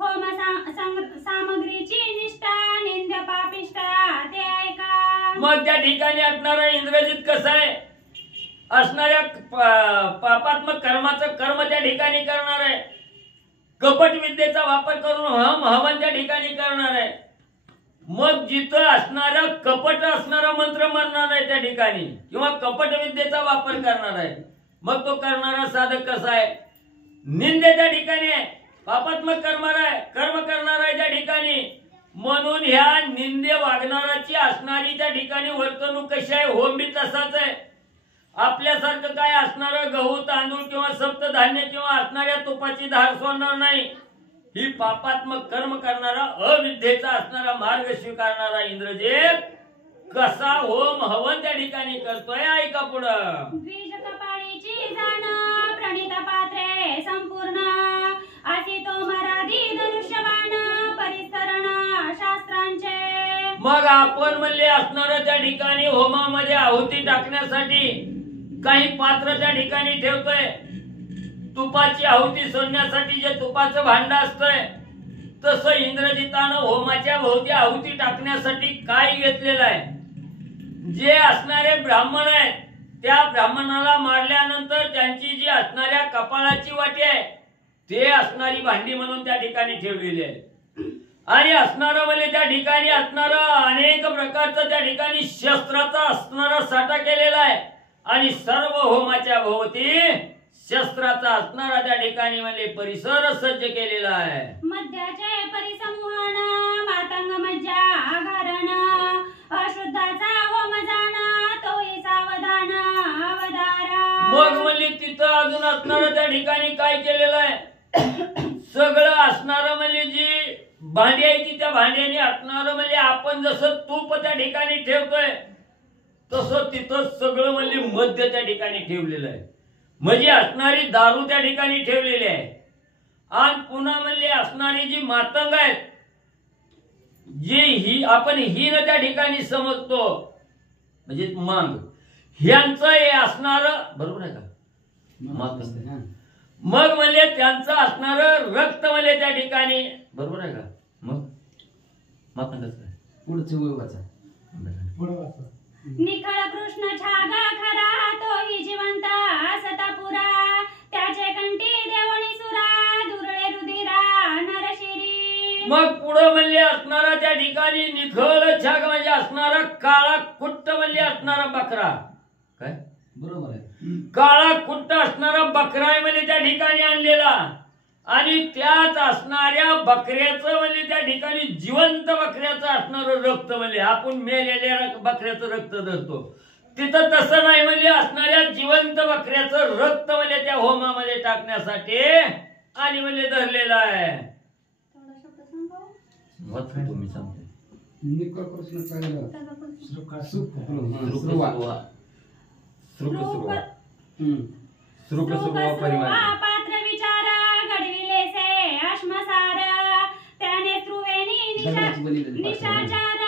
होम सामग्रीची निष्ठा निंद्य पापिष्टा ते ऐका. मग त्या ठिकाणी असणारा इंद्रजित कसं आहे असणाऱ्या पापात्मक कर्माचं कर्म त्या ठिकाणी करणार आहे. कपट विद्येचा वापर करून हम हवन त्या ठिकाणी करणार आहे. मग जिथं असणारा कपट असणारा मंत्र म्हणणार आहे त्या ठिकाणी किंवा कपट विद्येचा वापर करणार आहे. मग तो करणारा साधक कसा आहे, निंदे त्या ठिकाणी आहे, पापात्मक कर्म करणार आहे त्या ठिकाणी. म्हणून ह्या निंदे वागणाराची असणारी त्या ठिकाणी वर्तणूक कशी आहे, होम बी तसाच आहे. आपल्यासारखं काय असणारं गहू तांदूळ किंवा सप्तधान्य किंवा असणाऱ्या तुपाची धार सोडणार नाही. ही पापात्मक कर्म करणारा अविद्येचा असणारा मार्ग स्वीकारणारा इंद्रजित कसा होम हवन त्या ठिकाणी करतोय ऐका पुढं. द्विज कपाळीची जाण प्रणित पात्रे संपूर्ण अति तो मराठी धनुष्यबाण परिसरण शास्त्रांचे. मग आपण म्हणले असणार त्या ठिकाणी होमामध्ये आहुती टाकण्यासाठी काही पात्र त्या ठिकाणी ठेवतोय. तुपाची आहुती सोडण्यासाठी जे तुपाचं भांड असतंय तसं इंद्रजितानं होमाच्या भोवती आहुती टाकण्यासाठी काय घेतलेलं आहे. जे असणारे ब्राह्मण आहेत त्या ब्राह्मणाला मारल्यानंतर त्यांची जी असणाऱ्या कपाळाची वाटी आहे ते असणारी भांडी म्हणून त्या ठिकाणी ठेवलेली आहे. आणि असणारं म्हणजे त्या ठिकाणी असणारं अनेक प्रकारचं त्या ठिकाणी शस्त्राचा असणारा साठा केलेला आहे. आणि सर्व होमाच्या भोवती शस्त्राचा असणारा त्या ठिकाणी म्हणजे परिसर सज्ज केलेला आहे. मध्याचे परिसमूहन मातंग मज्जा आघारण अशुद्धाचा होम जाण तोही सावधान अवधारा. मग म्हणजे तिथं अजून असणारं त्या ठिकाणी काय केलेलं आहे, सगळं असणारं म्हणजे जी भांडी आहे ती त्या भांड्याने असणारं म्हणजे आपण जसं तूप त्या ठिकाणी ठेवतोय तसं तिथं सगळं म्हणजे मध्य त्या ठिकाणी ठेवलेलं आहे. म्हणजे असणारी दारू त्या ठिकाणी ठेवलेली आहे. आणि पुन्हा म्हणजे असणारी जी मातंग आहेत जी ही आपण ही न त्या ठिकाणी समजतो म्हणजे मांग ह्यांचं हे असणार बरोबर आहे का मातंग. मग म्हणजे त्यांचं असणार रक्त म्हणजे त्या ठिकाणी बरोबर आहे का. मग मातंग पुढचं वयोगाचा निखळ कृष्ण छागा खरा तोही जिवंत असता पुरा त्याचे कंठी देवणी सुरा दुर्ळे रुधिरा नरशिरी. मग पुढे म्हणजे असणारा त्या ठिकाणी निखळ छाग म्हणजे असणारा काळा कुट्ट म्हणजे असणारा बकरा. काय बरोबर आहे. काळा कुट्ट असणारा बकरा आहे म्हणजे त्या ठिकाणी आणलेला. आणि त्याच असणाऱ्या बकऱ्याचं म्हणजे त्या ठिकाणी जिवंत बकऱ्याचं असणारं रक्त म्हणजे आपण मेलेल्या बकऱ्याचं रक्त धरतो तिथं तसं नाही म्हणजे असणाऱ्या जिवंत बकऱ्याचं रक्त म्हणजे त्या होमामध्ये टाकण्यासाठी आणि म्हणजे धरलेलं आहे. तुम्ही सांगतो निखळ कृष्ण पात्र विचार घडविलेसे अश्मसार त्याने त्रुवेणी निशाचार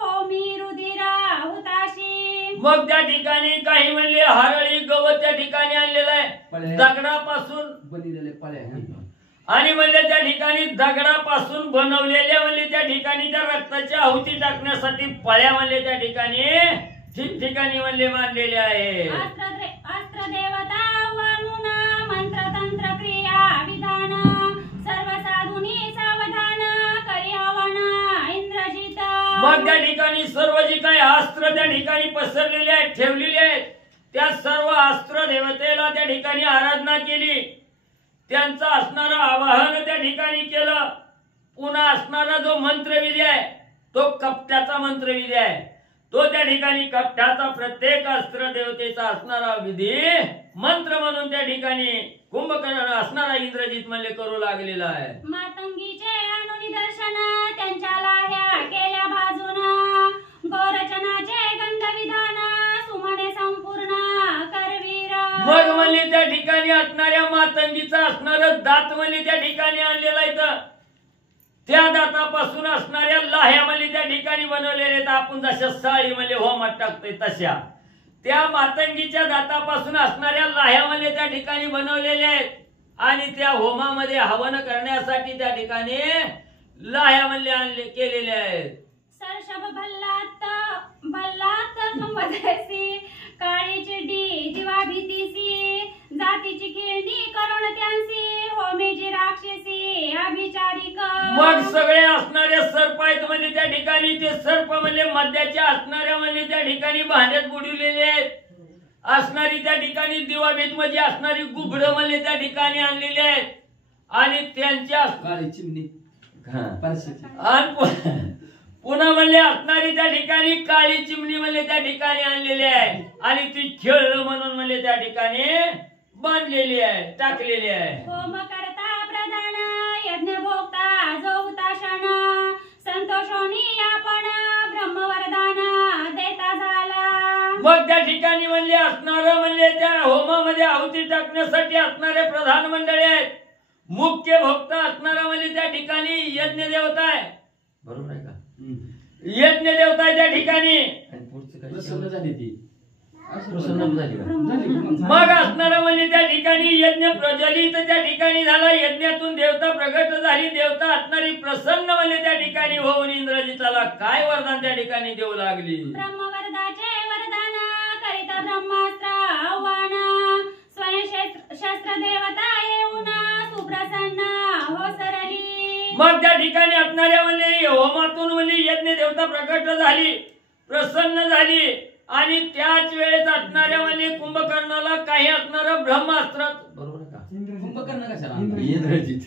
होमी रुधिर हुताशी. मग त्या ठिकाणी काही म्हणले हरळी गवत त्या ठिकाणी आणलेलं आहे दगडापासून बनलेले पळ्या आणि म्हणजे त्या ठिकाणी दगडापासून बनवलेल्या म्हणजे त्या ठिकाणी त्या रक्ताची आहुती टाकण्यासाठी पळ्या म्हणजे त्या ठिकाणी ठिकठिकाणी म्हणले मानलेले आहे. अस्त्र देवता वर्णून मंत्र तंत्र क्रिया विधान सर्व साधुनी सावधान करी हवन इंद्रजित. मग त्या ठिकाणी सर्व जी काही अस्त्र त्या ठिकाणी पसरलेले आहेत ठेवलेले आहेत त्या सर्व अस्त्र देवतेला त्या ठिकाणी आराधना केली. त्यांचं असणारं आवाहन त्या ठिकाणी केलं. पुन्हा असणारा जो मंत्रविधी आहे तो कपट्याचा मंत्रविधी आहे. तो त्या ठिकाणी कपट्याचा प्रत्येक अस्त्र देवतेचा असणारा विधी मंत्र म्हणून त्या ठिकाणी कुंभकर्ण असणारा इंद्रजित म्हणले करू लागलेला आहे. मातंगीचे अनुनिदर्शन त्यांच्या लाह्या केल्या भाजून गोरचनाचे गंधविधान सुमने संपूर्ण करवीर. मग म्हणले त्या ठिकाणी असणाऱ्या मातंगीचा असणारं दात म्हणले त्या ठिकाणी आणलेला आहे. त्या दातापासून असणाऱ्या लाह्या म्हणजे त्या ठिकाणी बनवलेल्या आहेत. आपण जशा साळी म्हणजे होमात टाकतोय तशा त्या मातंगीच्या दातापासून असणाऱ्या लाह्या म्हणजे त्या ठिकाणी बनवलेल्या आहेत. आणि त्या होमामध्ये हवन करण्यासाठी त्या ठिकाणी लाह्या म्हणजे आणले केलेल्या आहेत. सरशभ भल्लात भल्लात कंबजैसी काळी चिडी दिवा भीतीसी जातीची खेळणी करुण त्यांसी होमेची राक्षसी अभिचारिक. मग सगळे असणारे सर्प आहेत म्हणजे त्या ठिकाणी ते सर्प म्हणजे मध्याच्या असणाऱ्या म्हणजे त्या ठिकाणी भांड्यात बुडविलेले आहेत. असणारी त्या ठिकाणी दिवाभीत मध्ये असणारी गुबड म्हणजे त्या ठिकाणी आणलेली आहेत. आणि त्यांच्या काळी चिमणी पुन्हा म्हणले असणारी त्या ठिकाणी काळी चिमणी म्हणजे त्या ठिकाणी आणलेली आहे. आणि ती खेळ म्हणून म्हणजे त्या ठिकाणी बांधलेली आहे टाकलेली आहे. होम करता प्रधान यज्ञ भोगता जो हुताशन संतोषोनी आपण ब्रह्मवरदान देता झाला. मग त्या ठिकाणी म्हणले असणारं म्हणजे त्या होमामध्ये आहुती टाकण्यासाठी असणारे प्रधान मंडळी आहेत. मुख्य भोक्ता असणारा म्हणजे त्या ठिकाणी यज्ञ देवता आहे. बरोबर आहे का. यज्ञ देवता आहे त्या ठिकाणी. प्रसन्न झाली ती मग असणारा म्हणजे त्या ठिकाणी यज्ञ प्रज्वलित त्या ठिकाणी झाला. यज्ञातून देवता प्रगट झाली. देवता असणारी प्रसन्न म्हणजे त्या ठिकाणी होऊन इंद्रजिताला काय वरदान त्या ठिकाणी देऊ लागली. ब्रह्मवरदाचे वरदान करिता ब्रह्मास्त्र मग त्या ठिकाणी असणाऱ्या म्हणजे होमातून म्हणजे यज्ञ देवता प्रकट झाली, प्रसन्न झाली आणि त्याच वेळेस असणाऱ्या म्हणजे कुंभकर्णाला काही असणारं ब्रह्मास्त्र बरोबर आहे का? इंद्रजित. कुंभकर्ण कशाला? इंद्रजित.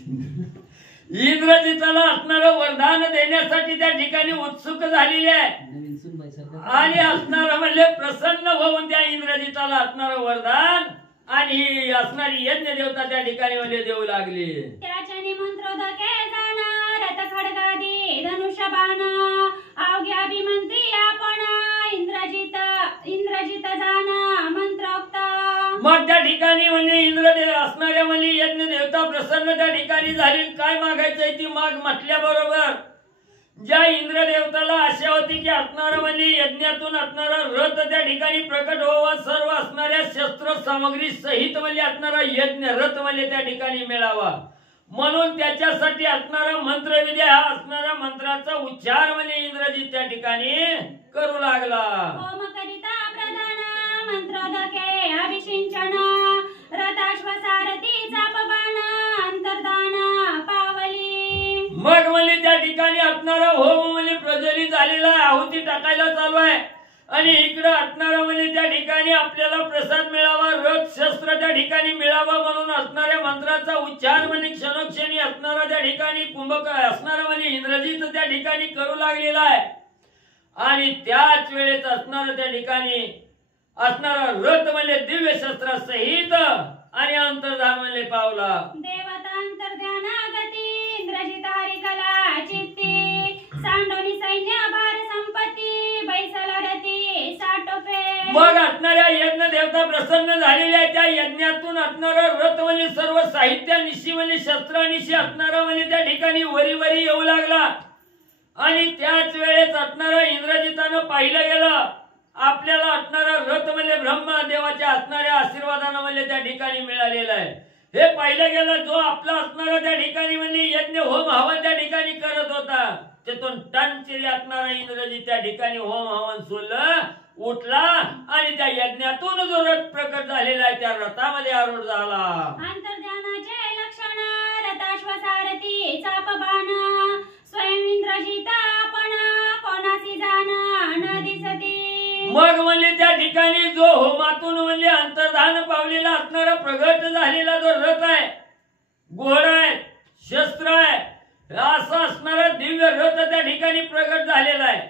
इंद्रजिताला असणारं वरदान देण्यासाठी त्या ठिकाणी उत्सुक झालेली आहे नवीन सुनबाईसारखं. आणि असणारं म्हणजे प्रसन्न होऊन त्या इंद्रजिताला असणारं वरदान आणि असणारी यज्ञ देवता त्या ठिकाणी म्हणजे देऊ लागली. त्याच्याने मंत्रोदके जाणार रथ खडगादी धनुष्यबाण अवघ्या अभिमंत्री आपण इंद्रजित जाण मंत्रोक्त. मग त्या ठिकाणी म्हणजे इंद्रदेव असणाऱ्या म्हणजे यज्ञ देवता प्रसन्न त्या ठिकाणी झाली. काय मागायचंय ती माग म्हटल्याबरोबर ज्या इंद्रदेवताला आशा होती की असणारं म्हणजे यज्ञातून असणारा रथ त्या ठिकाणी प्रकट व्हावा, सर्व असणाऱ्या शस्त्र सामग्री सहित म्हणजे असणारा यज्ञ रथ म्हणजे त्या ठिकाणी मिळावा, म्हणून त्याच्यासाठी असणारा मंत्रविधी हा असणारा मंत्राचा उच्चार म्हणजे इंद्रजित त्या ठिकाणी करू लागला. होम करिता प्रधान मंत्रोदके अभिषिंचन रथाश्वसारथी चापबाण अंतर्धान पावली. मग म्हणजे त्या ठिकाणी असणारा होम म्हणजे प्रज्वलित झालेला आहे, आहुती टाकायला चालू आहे आणि इकडं असणारा म्हणजे त्या ठिकाणी आपल्याला प्रसाद मिळावा, रथ शस्त्र त्या ठिकाणी मिळावा म्हणून असणाऱ्या मंत्राचा उच्चार म्हणजे क्षणोक्षणी असणारा त्या ठिकाणी असणारा म्हणजे इंद्रजित त्या ठिकाणी करू लागलेला आहे. आणि त्याच वेळेस असणारा त्या ठिकाणी असणारा रथ म्हणजे दिव्य शस्त्र सहित आणि अंतर्धान म्हणजे पावला. देवता अंतर्ध्यान गती इंद्रजित हरिकला चित्ती सांडोनी सैन्य भार संपत्ती बैसल रती साटोपे. मग असणाऱ्या यज्ञ देवता प्रसन्न झालेल्या त्या यज्ञातून असणारा रथ म्हणजे सर्व साहित्यानिशी म्हणजे शस्त्रानिशी असणारा म्हणजे त्या ठिकाणी वरी वरी येऊ लागला. आणि त्याच वेळेस असणारा इंद्रजितानं पाहिलं गेलं आपल्याला असणारा रथ म्हणजे ब्रह्मदेवाच्या असणाऱ्या आशीर्वादानं म्हणजे त्या ठिकाणी मिळालेला आहे. हे पाहिलं गेलं जो आपला असणारा त्या ठिकाणी म्हणजे यज्ञ होम हवन त्या ठिकाणी करत होता, त्यातून टनचिरी असणारा इंद्रजित त्या ठिकाणी होम हवन सोडलं, उठला आणि त्या यज्ञातून जो रथ प्रकट झालेला आहे त्या रथामध्ये आरूढ झाला. अंतर्ध्यानाचे लक्षण रथाश्वसारथी चापबाण स्वयं इंद्रजित आपण कोणासी जाण न दिसती. मग म्हणजे त्या ठिकाणी जो होमातून म्हणजे अंतर्धान पावलेला असणारा प्रगट झालेला जो रथ आहे, घोडा आहे, शस्त्र आहे, असा असणारा दिव्य रथ त्या ठिकाणी प्रगट झालेला आहे.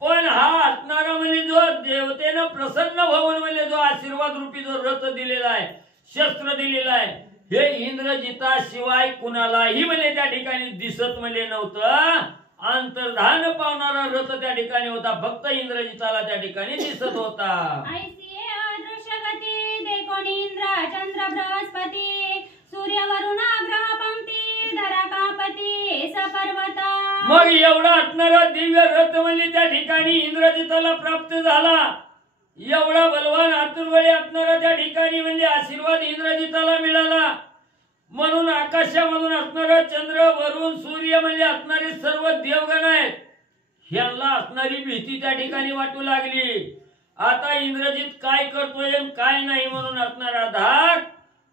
पण हा असणारा म्हणजे जो देवतेनं प्रसन्न होऊन म्हणजे जो आशीर्वाद रूपी जो रथ दिलेला आहे, शस्त्र दिलेला आहे, हे इंद्रजिताशिवाय कुणालाही म्हणजे त्या ठिकाणी दिसत म्हणजे नव्हतं. अंतर्धान पावणारा रथ त्या ठिकाणी होता, फक्त इंद्रजिताला त्या ठिकाणी दिसत होता. ऐसिये अदृश्य गती देखोनी इंद्र चंद्र बृहस्पती सूर्य वरुण ग्रह पंक्ती धरा कापती सपर्वत. मग एवढा असणारा दिव्य रथ म्हणजे त्या ठिकाणी इंद्रजिताला प्राप्त झाला. एवढा बलवान आतुरबळी असणारा त्या ठिकाणी म्हणजे आशीर्वाद इंद्रजिताला मिळाला, म्हणून आकाशामधून असणारा चंद्र वरुण सूर्य म्हणजे असणारे सर्व देवगण आहेत, ह्यांना असणारी भीती त्या ठिकाणी वाटू लागली. आता इंद्रजित काय करतोय काय नाही म्हणून असणारा धाक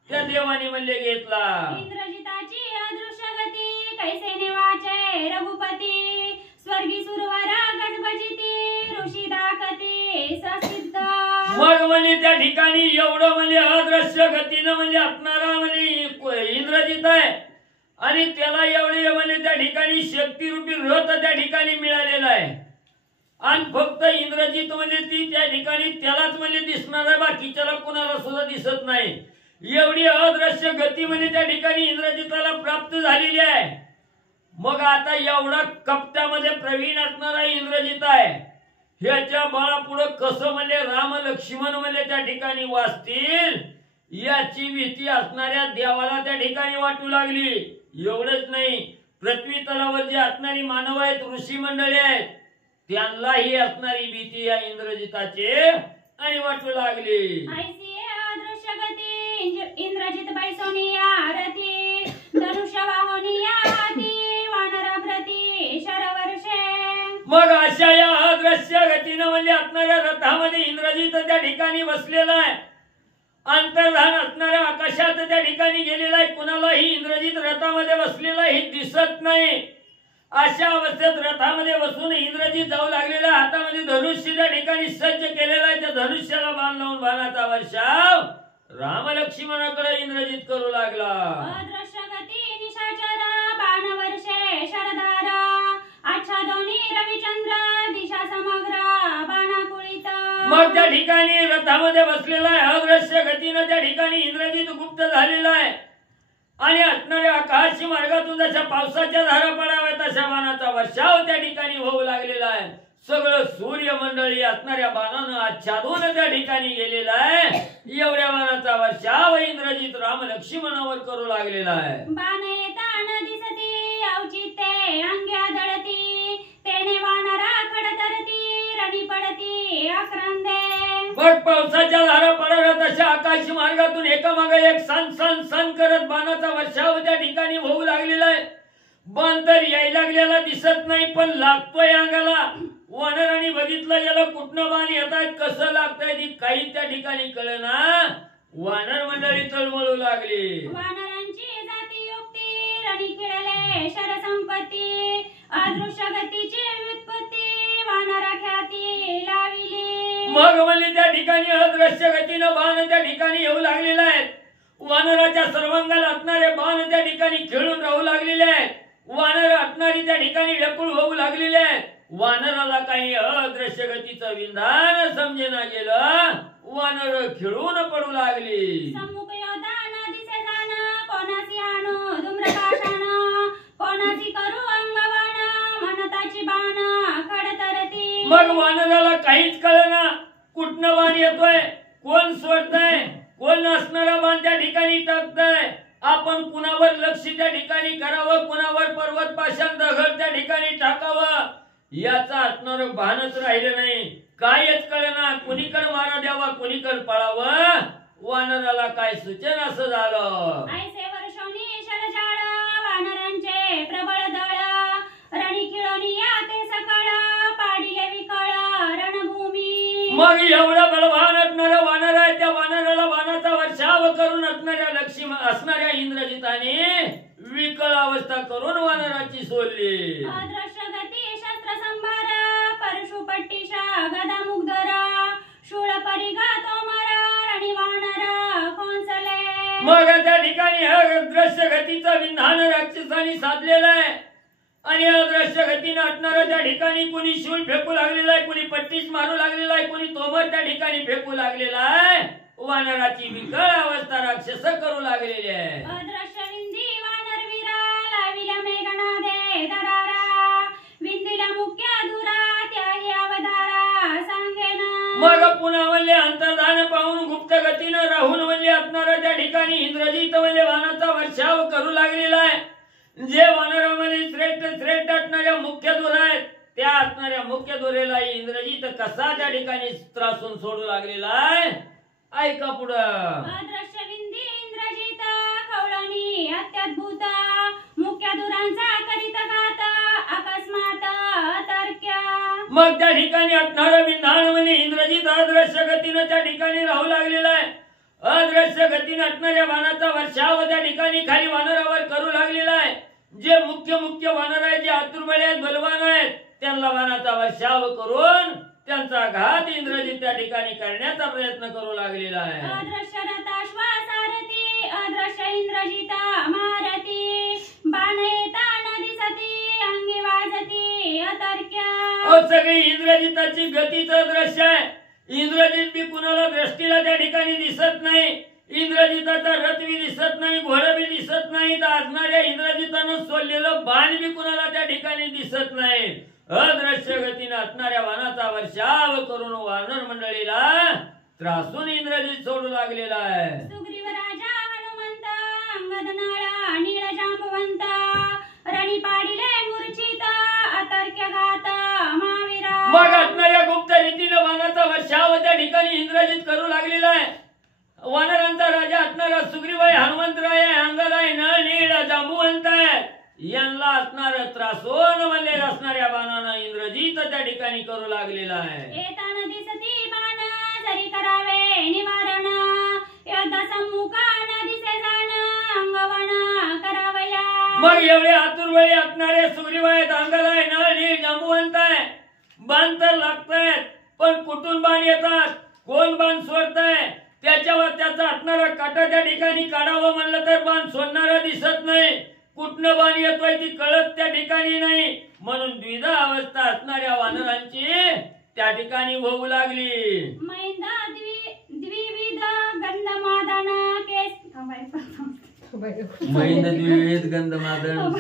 त्या देवानी म्हणजे घेतला. इंद्रजिताची अदृश्य गती कैसे निवाचे रघुपती स्वर्गी सुरवर गजबजिती ऋषी दाखती ससिद्ध. मग म्हणजे त्या ठिकाणी एवढं म्हणजे अदृश्य गतीनं म्हणजे असणारा म्हणजे इंद्रजित आहे आणि त्याला एवढे म्हणजे त्या ठिकाणी शक्तिरूपी रथ त्या ठिकाणी मिळालेला आहे. आणि फक्त इंद्रजित म्हणजे ती त्या ठिकाणी त्यालाच म्हणजे दिसणार आहे, बाकीच्याला कुणाला सुद्धा दिसत नाही. एवढी अदृश्य गती म्हणजे त्या ठिकाणी इंद्रजिताला प्राप्त झालेली आहे. मग आता एवढा कपटामध्ये प्रवीण असणारा इंद्रजित आहे, ह्याच्या बळापुढं कसं म्हणजे राम लक्ष्मण म्हणजे त्या ठिकाणी वाचतील याची भीती असणाऱ्या देवाला त्या ठिकाणी वाटू लागली. एवढंच नाही, पृथ्वी तलावर जे असणारी मानव आहेत, ऋषी मंडळी आहेत, त्यांनाही असणारी भीती या इंद्रजिताचे आणि वाटू लागली. ऐसिये अदृश्य गती इंद्रजित बैसोनी आरती धनुष्य वाहुनी आरती वानर प्रती शरवर्षे. मग अशा या अदृश्य गतीनं म्हणजे असणाऱ्या रथामध्ये इंद्रजित त्या ठिकाणी बसलेला आहे अंतर्धान असणाऱ्या आकाशात त्या ठिकाणी गेलेला आहे. कुणालाही इंद्रजित रथामध्ये बसलेला हे दिसत नाही. अशा अवस्थेत रथामध्ये बसून इंद्रजित जाऊ लागलेला, हातामध्ये धनुष्य त्या ठिकाणी सज्ज केलेला आहे. त्या धनुष्याला बाण लावून बाणाचा वर्षाव राम लक्ष्मणाकडे इंद्रजित करू लागला. अदृश्य गती निशाचर बाणवर्षे शरधार आच्छादोनी रविचंद्र दिशा समग्र बाणाकुळित. मग त्या ठिकाणी रथामध्ये बसलेला आहे. अदृश्य गतीनं त्या ठिकाणी इंद्रजित गुप्त झालेला आहे आणि असणाऱ्या आकाशी मार्गातून जशा पावसाच्या धारा पडाव्या तशा बाणाचा वर्षाव त्या ठिकाणी होऊ लागलेला आहे. सगळं सूर्यमंडळी असणाऱ्या बाणानं आच्छादून त्या ठिकाणी गेलेला आहे. एवढ्या बाणाचा वर्षाव इंद्रजित राम लक्ष्मणावर करू लागलेला आहे. बाण येताना दिसती औचित्ये अंगी आदळती तेने वानरा खडतरती रणी पडती आक्रंदे. मग पावसाच्या धारा पडाव्या तशा आकाशी मार्गातून एकामागे एक सन सन सन करत बाणाचा वर्षाव त्या ठिकाणी होऊ लागलेला आहे. बाण तर यायला लागलेला दिसत नाही पण लागतोय अंगाला. वानरांनी बघितलं गेलं कुठनं बाण येत आहेत, कसं लागतंय काही त्या ठिकाणी कळेना. वानर मंडळी तळमळू लागली. वानरांची जाती युक्ती रणी खेळले शर संपत्ती अदृश्य गतीची व्युत्पत्ती वानरा ख्याती लाविली. मग म्हणली त्या ठिकाणी अदृश्य गतीनं बाण त्या ठिकाणी येऊ लागलेला आहे. वानराच्या सर्वांगाला असणारे बाण त्या ठिकाणी खेळून राहू लागलेले आहेत. वानर असणारी त्या ठिकाणी व्याकुळ होऊ लागलेले आहेत. वानराला काही अदृश्य गतीचं विधान समजेना गेलं. वानर खिळून पडू लागली. सम्मुख योद्धा दिसे जाण कोणासी आणू धूम्रपाषाण कोणासी करू अंगवाण म्हणताची बाण खडतरती. मग वानराला काहीच कळेना कुठनं बाण येतोय, कोण सोडतंय, कोण असणारा बाण त्या ठिकाणी टाकतंय. आपण कुणावर लक्ष त्या ठिकाणी करावं, कुणावर पर्वत पाषाण दगड त्या ठिकाणी टाकावं याचा असणार भानच राहिलं नाही. कायच कळेना कुणीकडे मारा द्यावा, कुणीकडे पळावं. वानराला काय सुचेन असं झालं. ऐसे वर्षोनी शरजाळ वानरांचे प्रबळ दळ रणी खिळोनी या ते सकळ पाडिले विकळ रणभूमी. मग एवढा बलवान असणारा वानर आहे. त्या वानराला बाणाचा वर्षाव करून असणाऱ्या इंद्रजिताने विकळ अवस्था करून वानराची सोडली. अदृश्य गती शस्त्र संभार परशुपट्टीशा गदा मुग्धर शूळ परिघा तोमर रणी वानर खोंसले. मग त्या ठिकाणी अदृश्य गतीचं विधान राक्षसांनी साधलेलं आहे आणि अदृश्य गतीने असणाऱ्या त्या ठिकाणी कुणी शूळ फेकू लागलेला आहे, कुणी पट्टीस मारू लागलेला आहे, कुणी तोमर त्या ठिकाणी फेकू लागलेला आहे. वानराची विकळ अवस्था राक्षस करू लागलेली आहे. अदृश्य विंधी वानर वीरा लाविल्या मेघनादे दरारा विंधीला मुख्य धुरा त्याही अवधारा सांगेना. मग पुन्हा म्हणले अंतर्धान पाहून गुप्त गतीनं राहून म्हणले असणाऱ्या त्या ठिकाणी इंद्रजित म्हणजे वानाचा वर्षाव करू लागलेला आहे. जे वानरामध्ये श्रेष्ठ असणाऱ्या मुख्य दूर आहेत त्या असणाऱ्या मुख्य दोरेला इंद्रजित कसा त्या ठिकाणी त्रासून सोडू लागलेला आहे. ऐका पुढं. अदृश्य विंधी इंद्रजित खवळणी अत्याद्भुत मुख्य दुरांचा करीत घात अकस्मात अतर्क्य. मग त्या ठिकाणी असणारं विधान म्हणजे इंद्रजित अदृश्य गतीनं त्या ठिकाणी राहू लागलेला आहे. अदृश्य गतीने असणाऱ्या बाणाचा वर्षाव त्या ठिकाणी खाली वानरावर करू लागलेला आहे. जे मुख्य वानर आहेत, जे आतुरबळे आहेत, बलवान आहेत, त्यांना बाणाचा वर्षाव करून त्यांचा घात इंद्रजित त्या ठिकाणी करण्याचा प्रयत्न करू लागलेला आहे. अदृश्य रथाश्वासारथी अदृश्य इंद्रजिता मारती बाण येता न दिसती अंगी वाजती अतर्क्य. सगळी इंद्रजिताची गतीचं दृश्य आहे. इंद्रजित बी कुणाला दृष्टीला त्या ठिकाणी दिसत नाही. इंद्रजिताचा रथ बी दिसत नाही, घोडा बी दिसत नाही. तर असणाऱ्या इंद्रजितानं सोडलेलं बाण बी कुणाला त्या ठिकाणी दिसत नाही. अदृश्य गतीने असणाऱ्या वानाचा वर्षाव करून वानर मंडळीला त्रासून इंद्रजित सोडू लागलेला आहे. सुग्रीव राजा हनुमंत अंगद नाळा नीळ जांबवंत रणी पाडिले मूर्छित अतर्क्य घात महावीरा. मग असणाऱ्या गुप्त रीतीने वानाचा वर्षाव त्या ठिकाणी इंद्रजित करू लागलेला आहे. वानरांचा राजा असणारा सुग्रीव आहे, हनुमंतराय आहे, अंगद आहे, नळ नीळ जांबुवंत आहे. यांना असणार त्रासोन म्हणले असणाऱ्या बाणानं इंद्रजित त्या ठिकाणी करू लागलेला आहे. येताना दिसती बाण जरी करावे निवारण मग एवढे आतुरवेळी असणारे सुग्रीवायत, अंगद आहे, नळ, नील, जांबुवंत आहे. बाण तर लागतायत, पण कुठून बाण येतात, कोण बाण सोडताय, त्याच्यावर त्याचा असणारा काटा त्या ठिकाणी काढावं म्हणलं तर बाण सोडणारा दिसत नाही. कुठनं बाण येतोय ती कळत त्या ठिकाणी नाही. म्हणून द्विधा अवस्था असणाऱ्या वानरांची त्या ठिकाणी होऊ लागली. मैंदा द्विविध गंधमादन केस मैंद द्विविध गंधमादन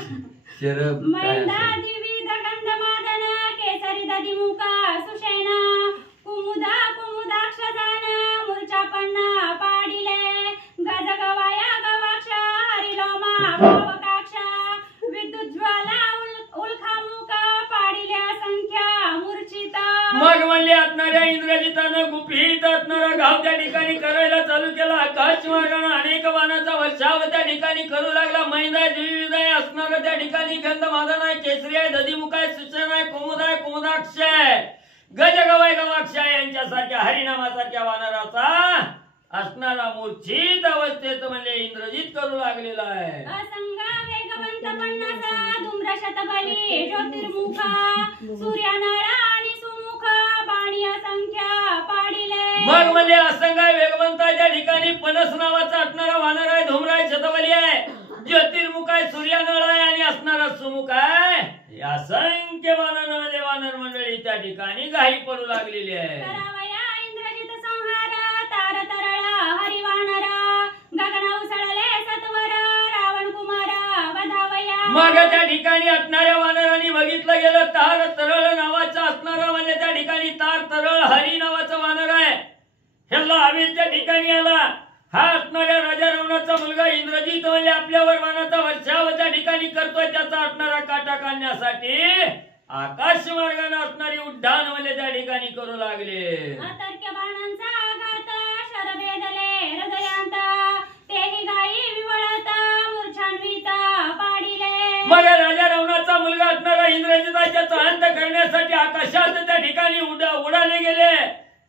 शरब मैंदा द्विविध गंधमादन केसरी दधिमुखा सुषैना कुमुदा कुमुदाक्षजान मूर्छापन्ना पाडिले गजगवाया गवाक्ष हरिलोमा भावकाक्ष विद्युज्ज्वाला उल्खामुख पाडिल्या संख्या मूर्छिता. मग म्हणले असणाऱ्या इंद्रजितानं गुपित असणारा घाव त्या ठिकाणी करायला चालू केला. आकाश मार्गाने अनेक बाणाचा वर्षाव त्या ठिकाणी करू लागला. मैंद आहे, द्विविध आहे, असणारं त्या ठिकाणी गंधमादन आहे, केसरी आहे, दधिमुख आहे, सुषैन आहे, कुमुद आहे, कुमुदाक्ष आहे, गजगवाय गवाक्ष आहे, यांच्यासारख्या हरिनामासारख्या वानराचा असणारा मूर्छित अवस्थेत म्हणजे इंद्रजित करू लागलेला आहे. असंगा वेगवंत पन्नासा धूम्र शतबली ज्योतिर्मुखा सूर्यनळा आणि सुमुख बाणी असंख्या पाडिले. मग म्हणजे असंग आहे, वेगवंताच्या ठिकाणी पनस नावाचा असणारा वानर आहे, धूम्र आहे, शतबली आहे, ज्योतिर्मुख आहे, सूर्यनळ आहे आणि असणारा सुमुख आहे. या असंख्य वानरांमध्ये वानर मंडळी त्या ठिकाणी घाई पडू लागलेली आहे. करावया इंद्रजित संहार तार तरळ हरिवानरा गगन उसळले सत्वर रावण कुमार वधावया. मग त्या ठिकाणी असणाऱ्या वानरांनी बघितलं गेलं तार तरळ नावाचा असणारा म्हणजे त्या ठिकाणी तार तरळ हरी नावाचा वानर आहे. ह्याला आवेश त्या ठिकाणी आला. हा असणाऱ्या राजा रावणाचा मुलगा इंद्रजित म्हणजे आपल्यावर वानाचा वर्षाव त्या ठिकाणी करतोय. त्याचा असणारा काटा काढण्यासाठी आकाश मार्गाने असणारी उड्डाण म्हणजे त्या ठिकाणी करू लागले. अतर्क्य बाणांचा आघात शरभेदले हृदयांत तेही गायी विवळत मूर्छान्वित पाडिले. मग राजा रावणाचा मुलगा असणारा इंद्रजिताचा अंत करण्यासाठी आकाशात त्या ठिकाणी उडाले गेले.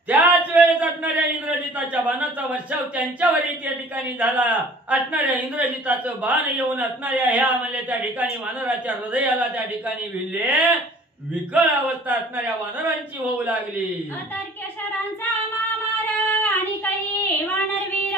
त्याच वेळेस असणाऱ्या इंद्रजिताच्या बाणाचा वर्षाव त्यांच्यावरही त्या ठिकाणी झाला. असणाऱ्या इंद्रजिताचं बाण येऊन असणाऱ्या ह्या म्हणजे त्या ठिकाणी वानराच्या हृदयाला त्या ठिकाणी भिडले. विकळ अवस्था असणाऱ्या वानरांची होऊ लागली. अतर्क्य शरांचा मामार आणि काही वानरवीर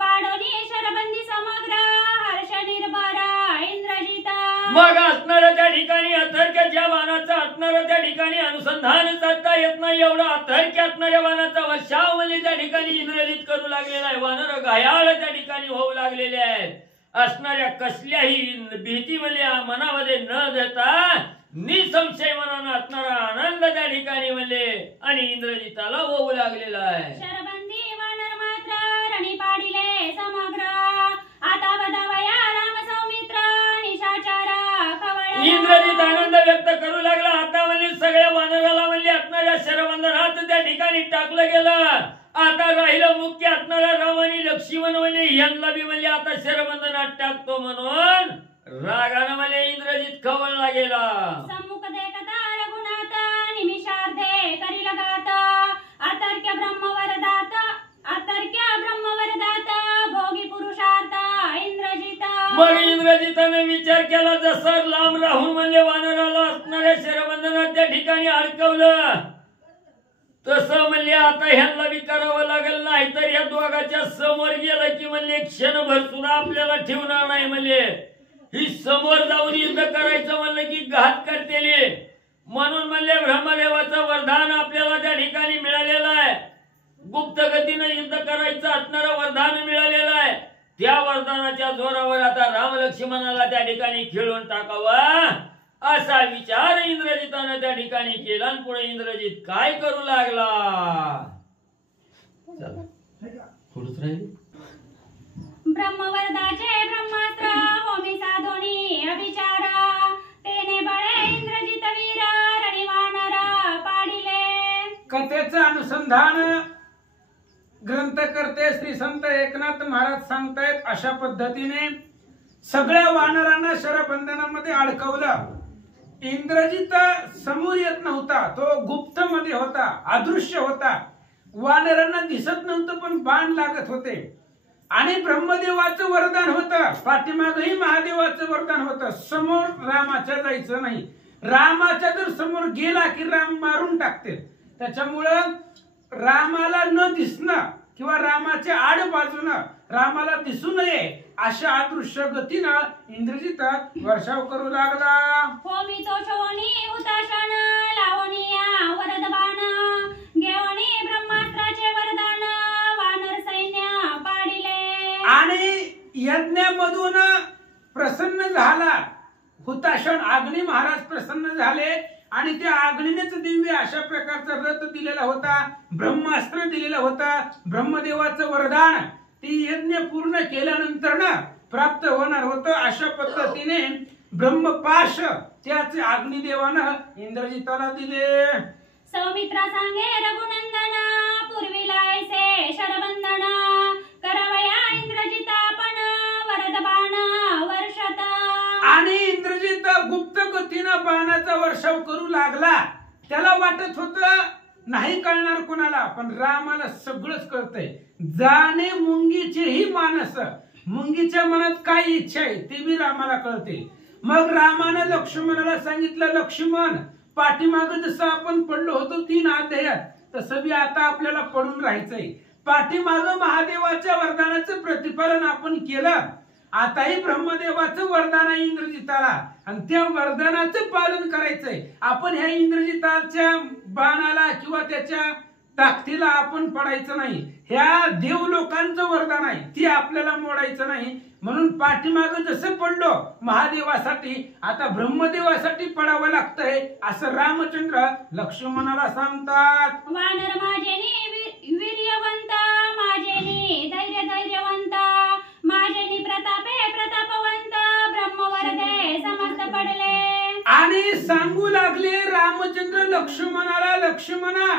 पाडोनी शरबंदी समग्र हर्ष निर्भर इंद्रजित. मग असणाऱ्या त्या ठिकाणी अथर्क्याच्या बाणाचा असणाऱ्या त्या ठिकाणी अनुसंधान साधता येत नाही एवढा अथर्क्य असणाऱ्या बाणाचा वर्षाव म्हणजे त्या ठिकाणी इंद्रजित करू लागलेला आहे. वानर घायाळ त्या ठिकाणी होऊ लागलेले आहेत. असणाऱ्या कसल्याही भीती म्हणजे मनामध्ये न देता निसंशय मनानं असणारा आनंद त्या ठिकाणी म्हणजे आणि इंद्रजिताला होऊ लागलेला आहे. शरबंदी वानर मात्र रणी पाडिले समग्र आता वधावया राम सौमित्र निशाचर खवळ. इंद्रजित आनंद व्यक्त करू लागला. आता म्हणजे सगळ्या वानराला म्हणजे असणाऱ्या शरबंधनात त्या ठिकाणी टाकलं गेलं. आता राहिलं मुख्य असणारा राम आणि लक्ष्मण म्हणजे यांना बी म्हणजे आता शरबंधनात टाकतो म्हणून रागानं म्हणजे इंद्रजित खवळला गेला. सम्मुख देखता रघुनाथ निमिषार्धे करील गात अतर्क्य ब्रह्मवरदात भोगी पुरुषार्थ इंद्रजित. मग इंद्रजिताने विचार केला जसं लांब राहून म्हणजे वानराला असणाऱ्या शरबंधनात त्या ठिकाणी अडकवलं तसं म्हणले आता ह्यांना बी करावं लागेल. नाही तर या दोघाच्या समोर गेलं की म्हणले क्षणभर सुद्धा आपल्याला ठेवणार नाही. म्हणले ही समोर जाऊन युद्ध करायचं म्हणलं की घात करतेले. म्हणून म्हणले ब्रह्मदेवाचं वरदान आपल्याला त्या ठिकाणी मिळालेलं आहे. गुप्त गतीनं युद्ध करायचं असणारं वरदान मिळालेलं आहे. त्या वरदानाच्या जोरावर आता राम लक्ष्मणाला त्या ठिकाणी खेळून टाकावा असा विचार इंद्रजितानं त्या ठिकाणी केला. आणि पुढे इंद्रजित काय करू लागला. थोडंच राहील. ब्रह्मवरदाचे ब्रह्मास्त्र होमी साधोनी अभिचार तेने बळे इंद्रजित वीर रणी वानर पाडिले. कथेचं अनुसंधान ग्रंथकर्ते श्री संत एकनाथ महाराज सांगतायत. अशा पद्धतीने सगळ्या वानरांना शरबंधनामध्ये अडकवलं. इंद्रजित समोर येत नव्हता, तो गुप्त मध्ये होता, अदृश्य होता, वानरांना दिसत नव्हतं पण बाण लागत होते. आणि ब्रह्मदेवाचं वरदान होतं, पाठीमागही महादेवाचं वरदान होतं, समोर रामाच्या जायचं नाही. रामाच्या जर समोर गेला की राम मारून टाकते. त्याच्यामुळं रामाला न दिसणं किंवा रामाच्या आड बाजूनं रामाला दिसू नये अशा अदृश्य गतीनं इंद्रजित वर्षाव करू लागला. होमी तो शोनी हुताशन लावणीया वरदबाण घेवणी ब्रह्मास्त्राचे वरदान वानर सैन्य पाडिले. आणि यज्ञामधून प्रसन्न झाला हुताशन, अग्नी महाराज प्रसन्न झाले आणि त्या अग्नीनेच दिव्य अशा प्रकारचा रथ दिलेला होता, ब्रह्मास्त्र दिलेला होता, ब्रह्मदेवाचं वरदान ती यज्ञ पूर्ण केल्यानंतर ना प्राप्त होणार होतं. अशा पद्धतीने ब्रह्मपाश त्याचे अग्निदेवानं इंद्रजिताला दिले. सौमित्रा सांगे रघुनंदन पूर्वीला ऐसे शरबंधन करावया इंद्रजितापण वरदबाण वर्षत. आणि इंद्रजित गुप्त गतीनं बाणाचा वर्षाव करू लागला. त्याला वाटत होतं नाही कळणार कोणाला, पण रामाला सगळंच कळतंय. जाणे मुंगीचेही मानस, मुंगीच्या मनात काय इच्छा आहे ते बी रामाला कळते. मग रामानं लक्ष्मणाला सांगितलं, लक्ष्मण पाठीमाग जसं आपण पडलो होतो 3 अध्यायात तसं बी आता आपल्याला पडून राहायचंय. पाठीमाग महादेवाच्या वरदानाचं प्रतिपालन आपण केलं, आताही ब्रह्मदेवाचं वरदान आहे इंद्रजिताला आणि त्या वरदानाचं पालन करायचंय. आपण ह्या इंद्रजिताच्या बाणाला किंवा त्याच्या ताकदीला आपण पडायचं नाही. ह्या देव लोकांचं वरदान आहे ती आपल्याला मोडायचं नाही. म्हणून पाठीमाग जसं पडलो महादेवासाठी आता ब्रह्मदेवासाठी पडावं लागतंय असं रामचंद्र लक्ष्मणाला सांगतात. वानर माझेनी वीर्यवंत माझेनी धैर्यवंत माझेनी प्रतापे प्रतापवंत ब्रह्मवरदे समस्त पडले. आणि सांगू लागले रामचंद्र लक्ष्मणाला, लक्ष्मणा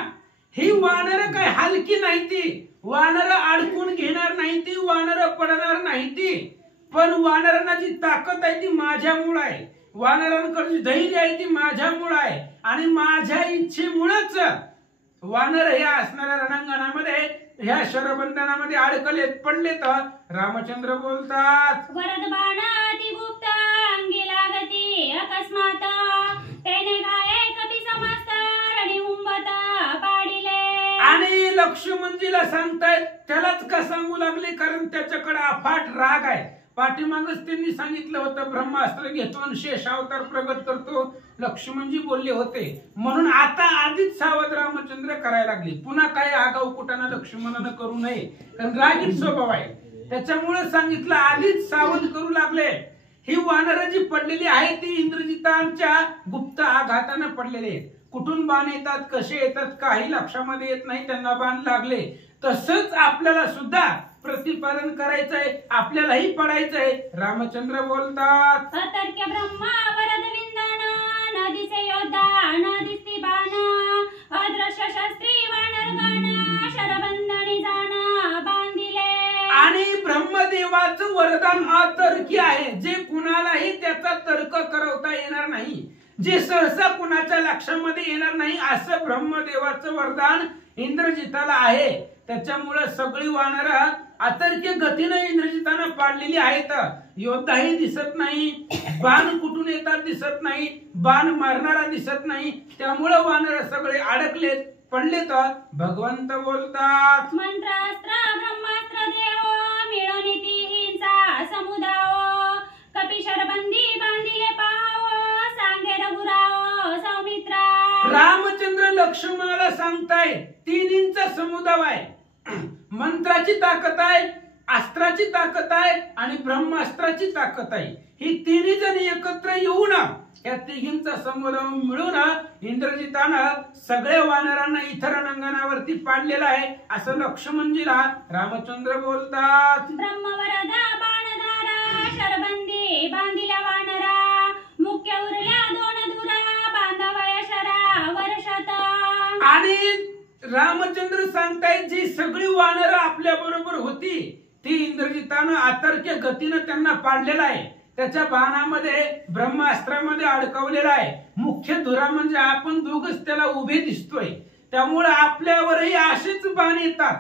ही वानर काय हलकी नाही, ती वानर अडकून घेणार नाही, ती वानर पडणार नाही ती. पण वानरांना जी ताकद आहे ती माझ्यामुळे आहे, वानरांकडची धैर्य आहे ती माझ्यामुळे आहे आणि माझ्या इच्छेमुळेच वानर हे असणाऱ्या रणांगणामध्ये ह्या शरबंधनामध्ये अडकले पडले. तर रामचंद्र बोलतात, वरदबाण ती गुप्त अंगी लागती अकस्मात तेने गाये कपी समस्त रणी हुंबत पाडिले. आणि लक्ष्मणजीला सांगतायत, त्यालाच का सांगू लागले कारण त्याच्याकडे अफाट राग आहे. पाठीमागच त्यांनी सांगितलं होतं ब्रह्मास्त्र घेतो आणि शेष अवतार प्रगट करतो, लक्ष्मणजी बोलले होते. म्हणून आता आधीच सावध रामचंद्र करायला लागले. पुन्हा काही आगाऊ कुटाना लक्ष्मणानं करू नये कारण रागीट स्वभाव आहे. त्याच्यामुळे सांगितलं आधीच सावध करू लागले. ही वानरं जी पडलेली आहे ती इंद्रजितांच्या गुप्त आघाताने पडलेले आहेत. कुठून बाण येतात कसे येतात काही लक्षामध्ये येत नाही, त्यांना बाण लागले. तसंच आपल्याला सुद्धा प्रतिपालन करायचंय, आपल्यालाही पडायचंय. रामचंद्र बोलतात, अतर्क्य ब्रह्मा वरद विंदन न दिसे योद्धा न दिसती बाण अदृश्य शस्त्री वानरगण शरबंधनी जाण बांधिले. आणि ब्रह्मदेवाचं वरदान अतर्की आहे, जे कुणालाही त्याचा तर्क करवता येणार नाही, जे सहसा कुणाच्या लक्षामध्ये येणार नाही असं ब्रह्मदेवाचं वरदान इंद्रजिताला आहे. त्याच्यामुळे सगळी वानर अतर्क्य गतीने इंद्रजितानं पाडलेली आहेत. योद्धाही दिसत नाही, बाण कुठून येतात दिसत नाही, बाण मारणारा दिसत नाही. त्यामुळे वानर सगळे अडकलेत पडलेत. भगवंत बोलतात, मंत्रास्त्र ब्रह्मास्त्र देव मिळून तिहींचा समुदाय कपिशरबंदी बांधिले पाव सांगे रघुराव सौमित्रा. रामचंद्र लक्ष्मणाला सांगताय तिन्हींचा समुदाय आहे. मंत्राची ताकद आहे, अस्त्राची ताकद आहे आणि ब्रह्मास्त्राची ताकद आहे. ही तिन्ही जण एकत्र येऊन या तिघींचा समुदाय मिळून इंद्रजितानं सगळ्या वानरांना इतर रणांगणावरती पाडलेला आहे असं लक्ष्मणजीला रामचंद्र बोलतात. ब्रह्मवरदा बाणधारा शरबंदी बांधिल्या वानरा मुख्य उरल्या 2 दुरा बांधावया शरा वर्षात. आणि रामचंद्र सांगतायत जी सगळी वानरं आपल्या बरोबर होती ती इंद्रजितानं अतर्क्य गतीनं त्यांना पाडलेला आहे. त्याच्या बाणामध्ये ब्रह्मास्त्रामध्ये अडकवलेला आहे. मुख्य धुरा म्हणजे आपण दोघच त्याला उभे दिसतोय. त्यामुळे आपल्यावरही असेच बाण येतात.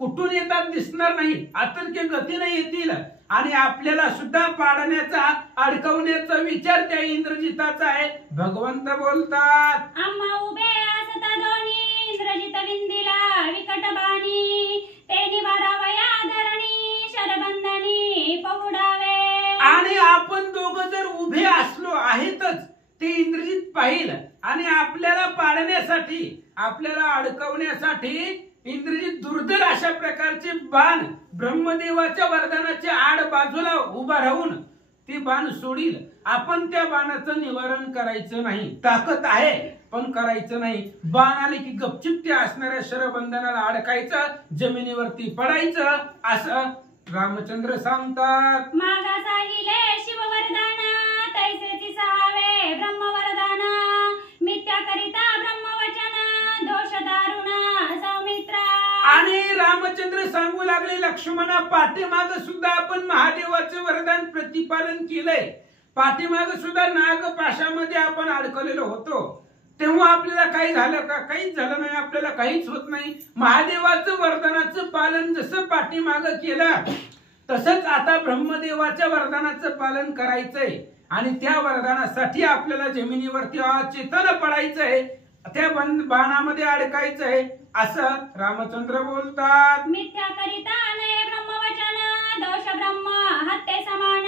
कुठून येतात दिसणार नाही, आतर्क्य गतीने येतील आणि आपल्याला सुद्धा पाडण्याचा अडकवण्याचा विचार त्या इंद्रजिताचा आहे. भगवंत बोलतात आम्हा उभे असता दोन्ही इंद्रजित विंदिला विकट बाणी ते निवारावया धरणी शरबंधनी पहुडावे. आणि आपण दोघं जर उभे असलो आहेतच ते इंद्रजित पाहिल आणि आपल्याला पाडण्यासाठी आपल्याला अडकवण्यासाठी इंद्रजित दुर्धर अशा प्रकारचे बाण ब्रह्मदेवाच्या वरदानाच्या आड बाजूला उभा राहून ते बाण सोडील. आपण त्या बाणाचं निवारण करायचं नाही. ताकद आहे पण करायचं नाही. बाण आले की गपचिप त्या असणाऱ्या शरबंधनाला अडकायचं, जमिनीवरती पडायचं असं रामचंद्र सांगतात. मागासा हिले शिववरदाना तैसेची सहावे ब्रह्मवरदाना मिथ्याकरिता ब्रह्मवचन दोष दारुणा सौमित्रा. आणि रामचंद्र सांगू लागले लक्ष्मणा पाठीमाग सुद्धा आपण महादेवाचे वरदान प्रतिपालन केलंय. पाठीमाग सुद्धा नागपाशामध्ये आपण अडकलेलो होतो. तेव्हा आपल्याला काही झालं का? काहीच झालं नाही. आपल्याला काहीच होत नाही. महादेवाचं वरदानाचं पालन जसं पाठीमाग केलं तसंच आता ब्रह्मदेवाच्या वरदानाचं पालन करायचंय आणि त्या वरदानासाठी आपल्याला जमिनीवरती चेतन पडायचंय, त्या बाणामध्ये अडकायचंय असं रामचंद्र बोलतात. मिथ्याकरिता नये ब्रह्मवचन दोष ब्रह्म हत्ते समान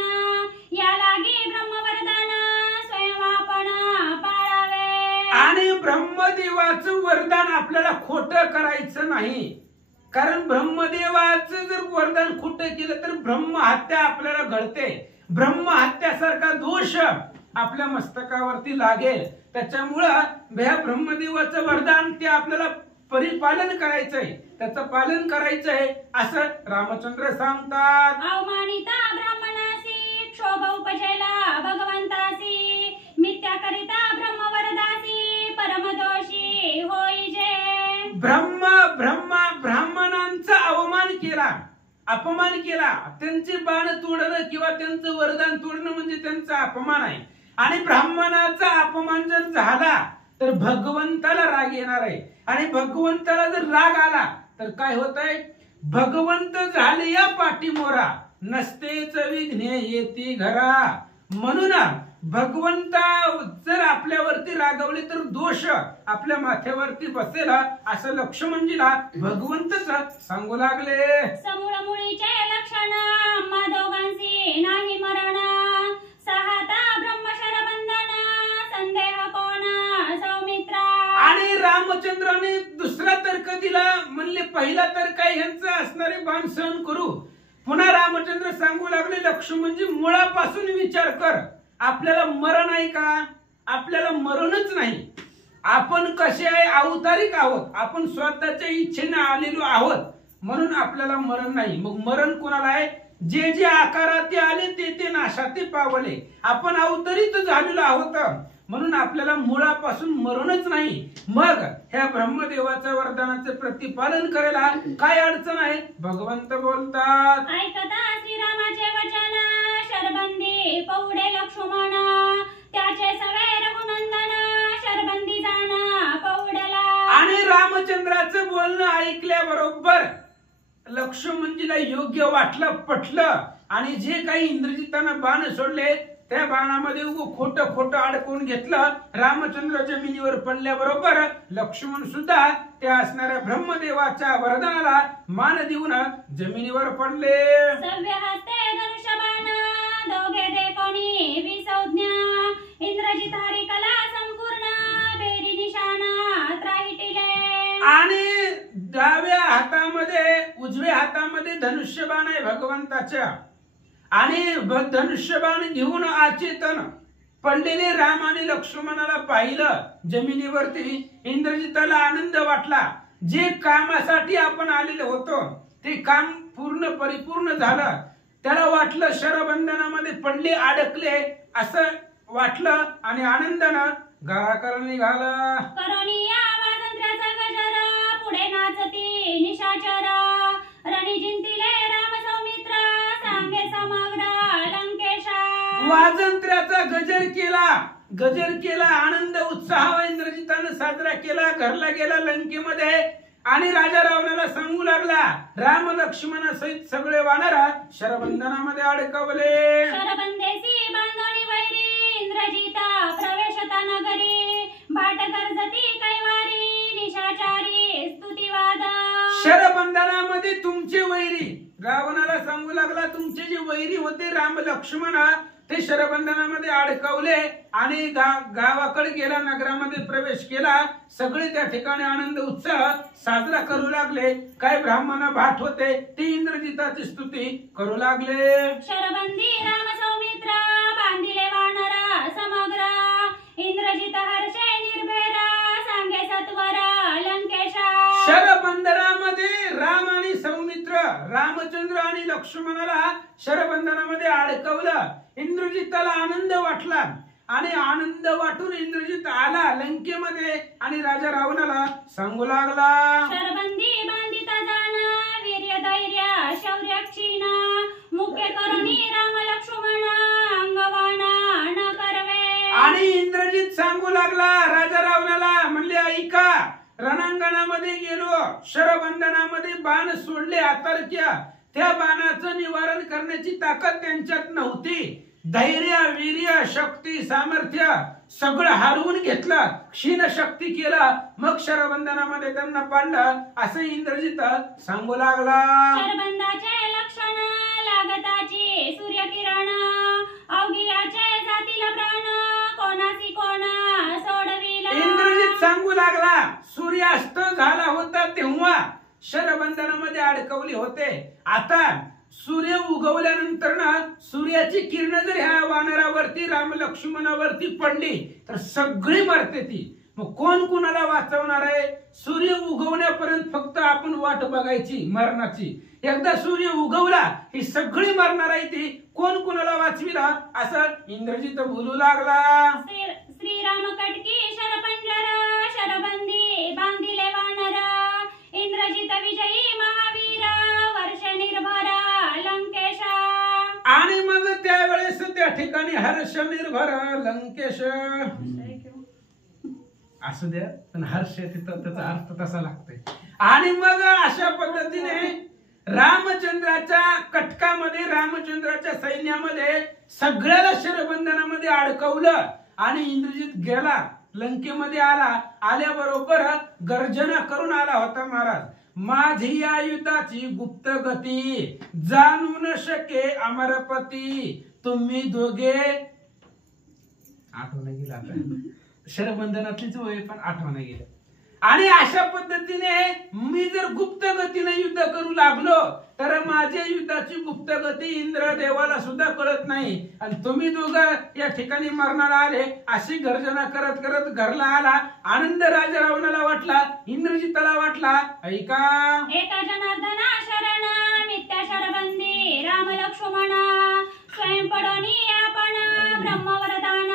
या लागी ब्रह्मवरदान स्वयं आपण पाळावे. आणि ब्रह्मदेवाचं वरदान आपल्याला खोटं करायचं नाही. कारण ब्रह्मदेवाचं जर वरदान खोटं केलं तर ब्रह्महत्या आपल्याला घडते. ब्रह्महत्यासारखा दोष आपल्या मस्तकावरती लागेल. त्याच्यामुळं ह्या ब्रह्मदेवाचं वरदान ते आपल्याला परिपालन करायचंय, त्याचं पालन करायचंय असं रामचंद्र सांगतात. अवमानिता ब्राह्मणासी क्षोभ उपजेला भगवंतासी मिथ्याकरिता ब्रह्मवरदासी परमदोषी होईजे. ब्राह्मणांचा अवमान केला, अपमान केला. त्यांचे बाण तोडणं किंवा त्यांचं वरदान तोडणं म्हणजे त्यांचा अपमान आहे. आणि ब्राह्मणाचा अपमान जर झाला तर भगवंताला राग येणार आहे. आणि भगवंताला जर राग आला तर काय होत आहे? भगवंत झाले या पाठीमोरा नसतेच विघ्ने येती घरा. म्हणून भगवंता जर आपल्यावरती रागवले तर दोष आपल्या माथ्यावरती बसेल असं लक्ष्मणजीला भगवंतच सांगू लागले. समूळ मुळीचे लक्षण आम्हा दोघांची नाही मरण सहाता ब्रह्मशरबंधन संदेह कोण सौमित्रा. आणि रामचंद्राने दुसरा तर्क दिला. म्हणले पहिला तर्क आहे ह्यांचं असणारे बाण सहन करू. पुन्हा रामचंद्र सांगू लागले लक्ष्मणजी मुळापासून विचार कर. आपल्याला मरण आहे का? आपल्याला मरणच नाही. आपण कसे आहे? अवतारिक आहोत. आपण स्वतःच्या इच्छेने आलेलो आहोत म्हणून आपल्याला मरण नाही. मग मरण कोणाला आहे? जे जे आकारात आले ते नाशाते पावले. आपण अवतरित झालेलो आहोत म्हणून आपल्याला मुळापासून मरणच नाही. मग ह्या ब्रह्मदेवाच्या वरदानाचे प्रतिपालन करायला काय अडचण आहे? भगवंत बोलतात ऐकता श्रीरामाचे वचन शरबंदी पौडे लक्ष्मण त्याचे सवे रघुनंदन शरबंदी जाना पौडला. आणि रामचंद्राचं बोलणं ऐकल्याबरोबर लक्ष्मणजीला योग्य वाटलं, पटलं. आणि जे काही इंद्रजितानं बाण सोडले त्या बाणामध्ये खोटं खोटं अडकून घेतलं. रामचंद्र जमिनीवर पडल्याबरोबर लक्ष्मण सुद्धा त्या असणाऱ्या ब्रह्मदेवाच्या वरदानाला मान देऊन जमिनीवर पडले. सव्य हस्ते धनुष्यबाण दोघे देखोनी विसंज्ञा इंद्रजित हरी कला संपूर्ण बेरी निशाणा त्राहिटिले. आणि डाव्या हातामध्ये उजव्या हातामध्ये धनुष्यबाण आहे भगवंताच्या. आणि धनुष्यबाण घेऊन अचेतन पडलेले राम आणि लक्ष्मणाला पाहिलं जमिनीवरती. इंद्रजिताला आनंद वाटला. जे कामासाठी आपण आलेलो होतो ते काम पूर्ण परिपूर्ण झालं. त्याला वाटलं शरबंधनामध्ये पडले, अडकले असं वाटलं आणि आनंदानं घराकडे निघाला. करोनिया वाजंत्र्याचा गजर पुढे नाचती निशाचर रणी जिंतिले राम सौमित्र सांगे समग्र लंकेशा. वाजंत्र्याचा गजर केला आनंद उत्साह इंद्रजितानं साजरा केला. घरला गेला लंकेमध्ये आणि राजा रावणाला सांगू लागला राम लक्ष्मणासहित सगळे वानर शरबंधनामध्ये अडकवले. शरबंदेसी बांधणी वैरी इंद्रजिता प्रवेशता नगरी भाट गर्जती कैवारी निशाचारी स्तुतिवाद. शरबंधनामध्ये तुमचे वैरी रावणाला सांगू लागला तुमचे जे वैरी होते राम लक्ष्मण ते शरबंधनामध्ये अडकवले आणि गावाकडे गेला, नगरामध्ये प्रवेश केला. सगळे त्या ठिकाणी आनंद उत्साह साजरा करू लागले. काय ब्राह्मण भाट होते ते इंद्रजिताची स्तुती करू लागले. शरबंदी राम सौमित्र बांधिले वानरा समग्र इंद्रजित हर्षे निर्भयरा सांगे सत्वरा लंकेशा. शरबंधनामध्ये राम आणि सौमित्र रामचंद्र आणि लक्ष्मणाला शरबंधनामध्ये अडकवलं. इंद्रजिताला आनंद वाटला आणि आनंद वाटून इंद्रजित आला लंकेमध्ये आणि राजा रावणाला सांगू लागला शरबंदी बांधिता जाना वीर्य धैर्य शौर्य क्षीण मुख्य करुणी राम लक्ष्मण अंगवाना न करवे. आणि इंद्रजित सांगू लागला राजा रावणाला म्हणले ऐका रणांगणामध्ये गेलो शरबंधनामध्ये बाण सोडले अतर्क्य त्या बाणाचं निवारण करण्याची ताकद त्यांच्यात नव्हती. धैर्य वीर्य शक्ती सामर्थ्य सगळं हरवून घेतलं, क्षीण शक्ती केला, मग शरबंधनामध्ये त्यांना पाडलं असं इंद्रजित सांगू लागला. शरबंधाचे लक्षण लागताची सूर्यकिरण अवघियाचे जातील प्राण कोणासी कोणा सोडविला. इंद्रजित सांगू लागला सूर्यास्त झाला होता तेव्हा शरबंधनामध्ये अडकवले होते. आता सूर्य उगवल्यानंतर ना सूर्याची किरण जर ह्या वानरावरती राम लक्ष्मणावरती पडली तर सगळी मरते ती. मग कोण कुणाला वाचवणार आहे? सूर्य उगवण्यापर्यंत फक्त आपण वाट बघायची मरणाची. एकदा सूर्य उगवला ही सगळी मरणार आहे ती, कोण कुणाला वाचविला असं इंद्रजित बोलू लागला. श्रीराम कटकी शरपंजर शरबंदी बांधिले वानर इंद्रजित विजयी महावीर वर्ष निर्भरा लंकेशा. आणि मग त्यावेळेस त्या ठिकाणी हर्ष निर्भर लंकेश असू द्या पण हर्ष तिथं त्याचा अर्थ तसा लागतोय. आणि मग अशा पद्धतीने रामचंद्राच्या कटकामध्ये रामचंद्राच्या सैन्यामध्ये सगळ्याला शरबंधनामध्ये अडकवलं आणि इंद्रजित गेला लंकेमध्ये आला. आल्याबरोबर गर्जना करून आला होता महाराज माझी या युद्धाची गुप्त गती जाणू न शके अमरपती तुम्ही दोघे. आठवण गेला आता शरबंधनातलीच वय पण आठवण गेलं. आणि अशा पद्धतीने मी जर गुप्त गतीने युद्ध करू लागलो तर माझ्या युद्धाची गुप्त गती इंद्र देवाला सुद्धा कळत नाही आणि तुम्ही दोघं या ठिकाणी मरणाला आले अशी गर्जना करत करत घरला आला. आनंद राजा रावणाला वाटला, इंद्रजिताला वाटला. ऐका एका जनार्दना शरण मिथ्या शरबंदी राम लक्ष्मण स्वयं पडोनी आपण ब्रह्मवरदान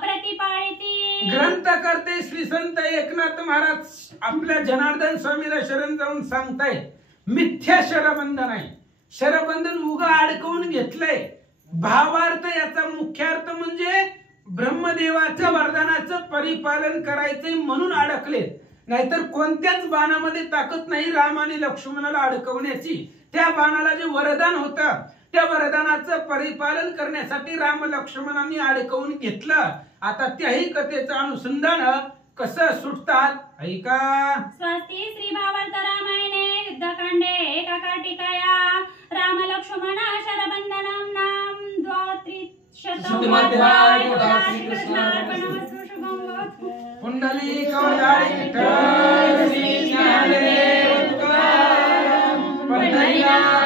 प्रतिपाळिती. ग्रंथ करते श्री संत एकनाथ महाराज आपल्या जनार्दन स्वामीला शरण जाऊन सांगताय मिथ्या शरबंधन आहे. शरबंधन उगा अडकवून घेतलंय. भावार्थ याचा मुख्य अर्थ म्हणजे ब्रह्मदेवाच्या वरदानाचं परिपालन करायचंय म्हणून अडकले, नाहीतर कोणत्याच बाणामध्ये ताकद नाही राम आणि लक्ष्मणाला अडकवण्याची. त्या बाणाला जे वरदान होतं त्या वरदानाचं परिपालन करण्यासाठी राम लक्ष्मणांनी अडकवून घेतलं. आता त्याही कथेचं अनुसंधान कसं सुटतात ऐका. स्वस्ती श्री भावार्थ रामायणे युद्धकांडे एका टीकाया राम लक्ष्मण शरबंधनम नाम द्वात्रिशतमोऽध्याय. श्रीकृष्णार्पणमस्तु. शुभं भवतु. पुंडली कवळाळी विठ्ठल श्री ज्ञानदेव तुकाराम पंढरीनाथ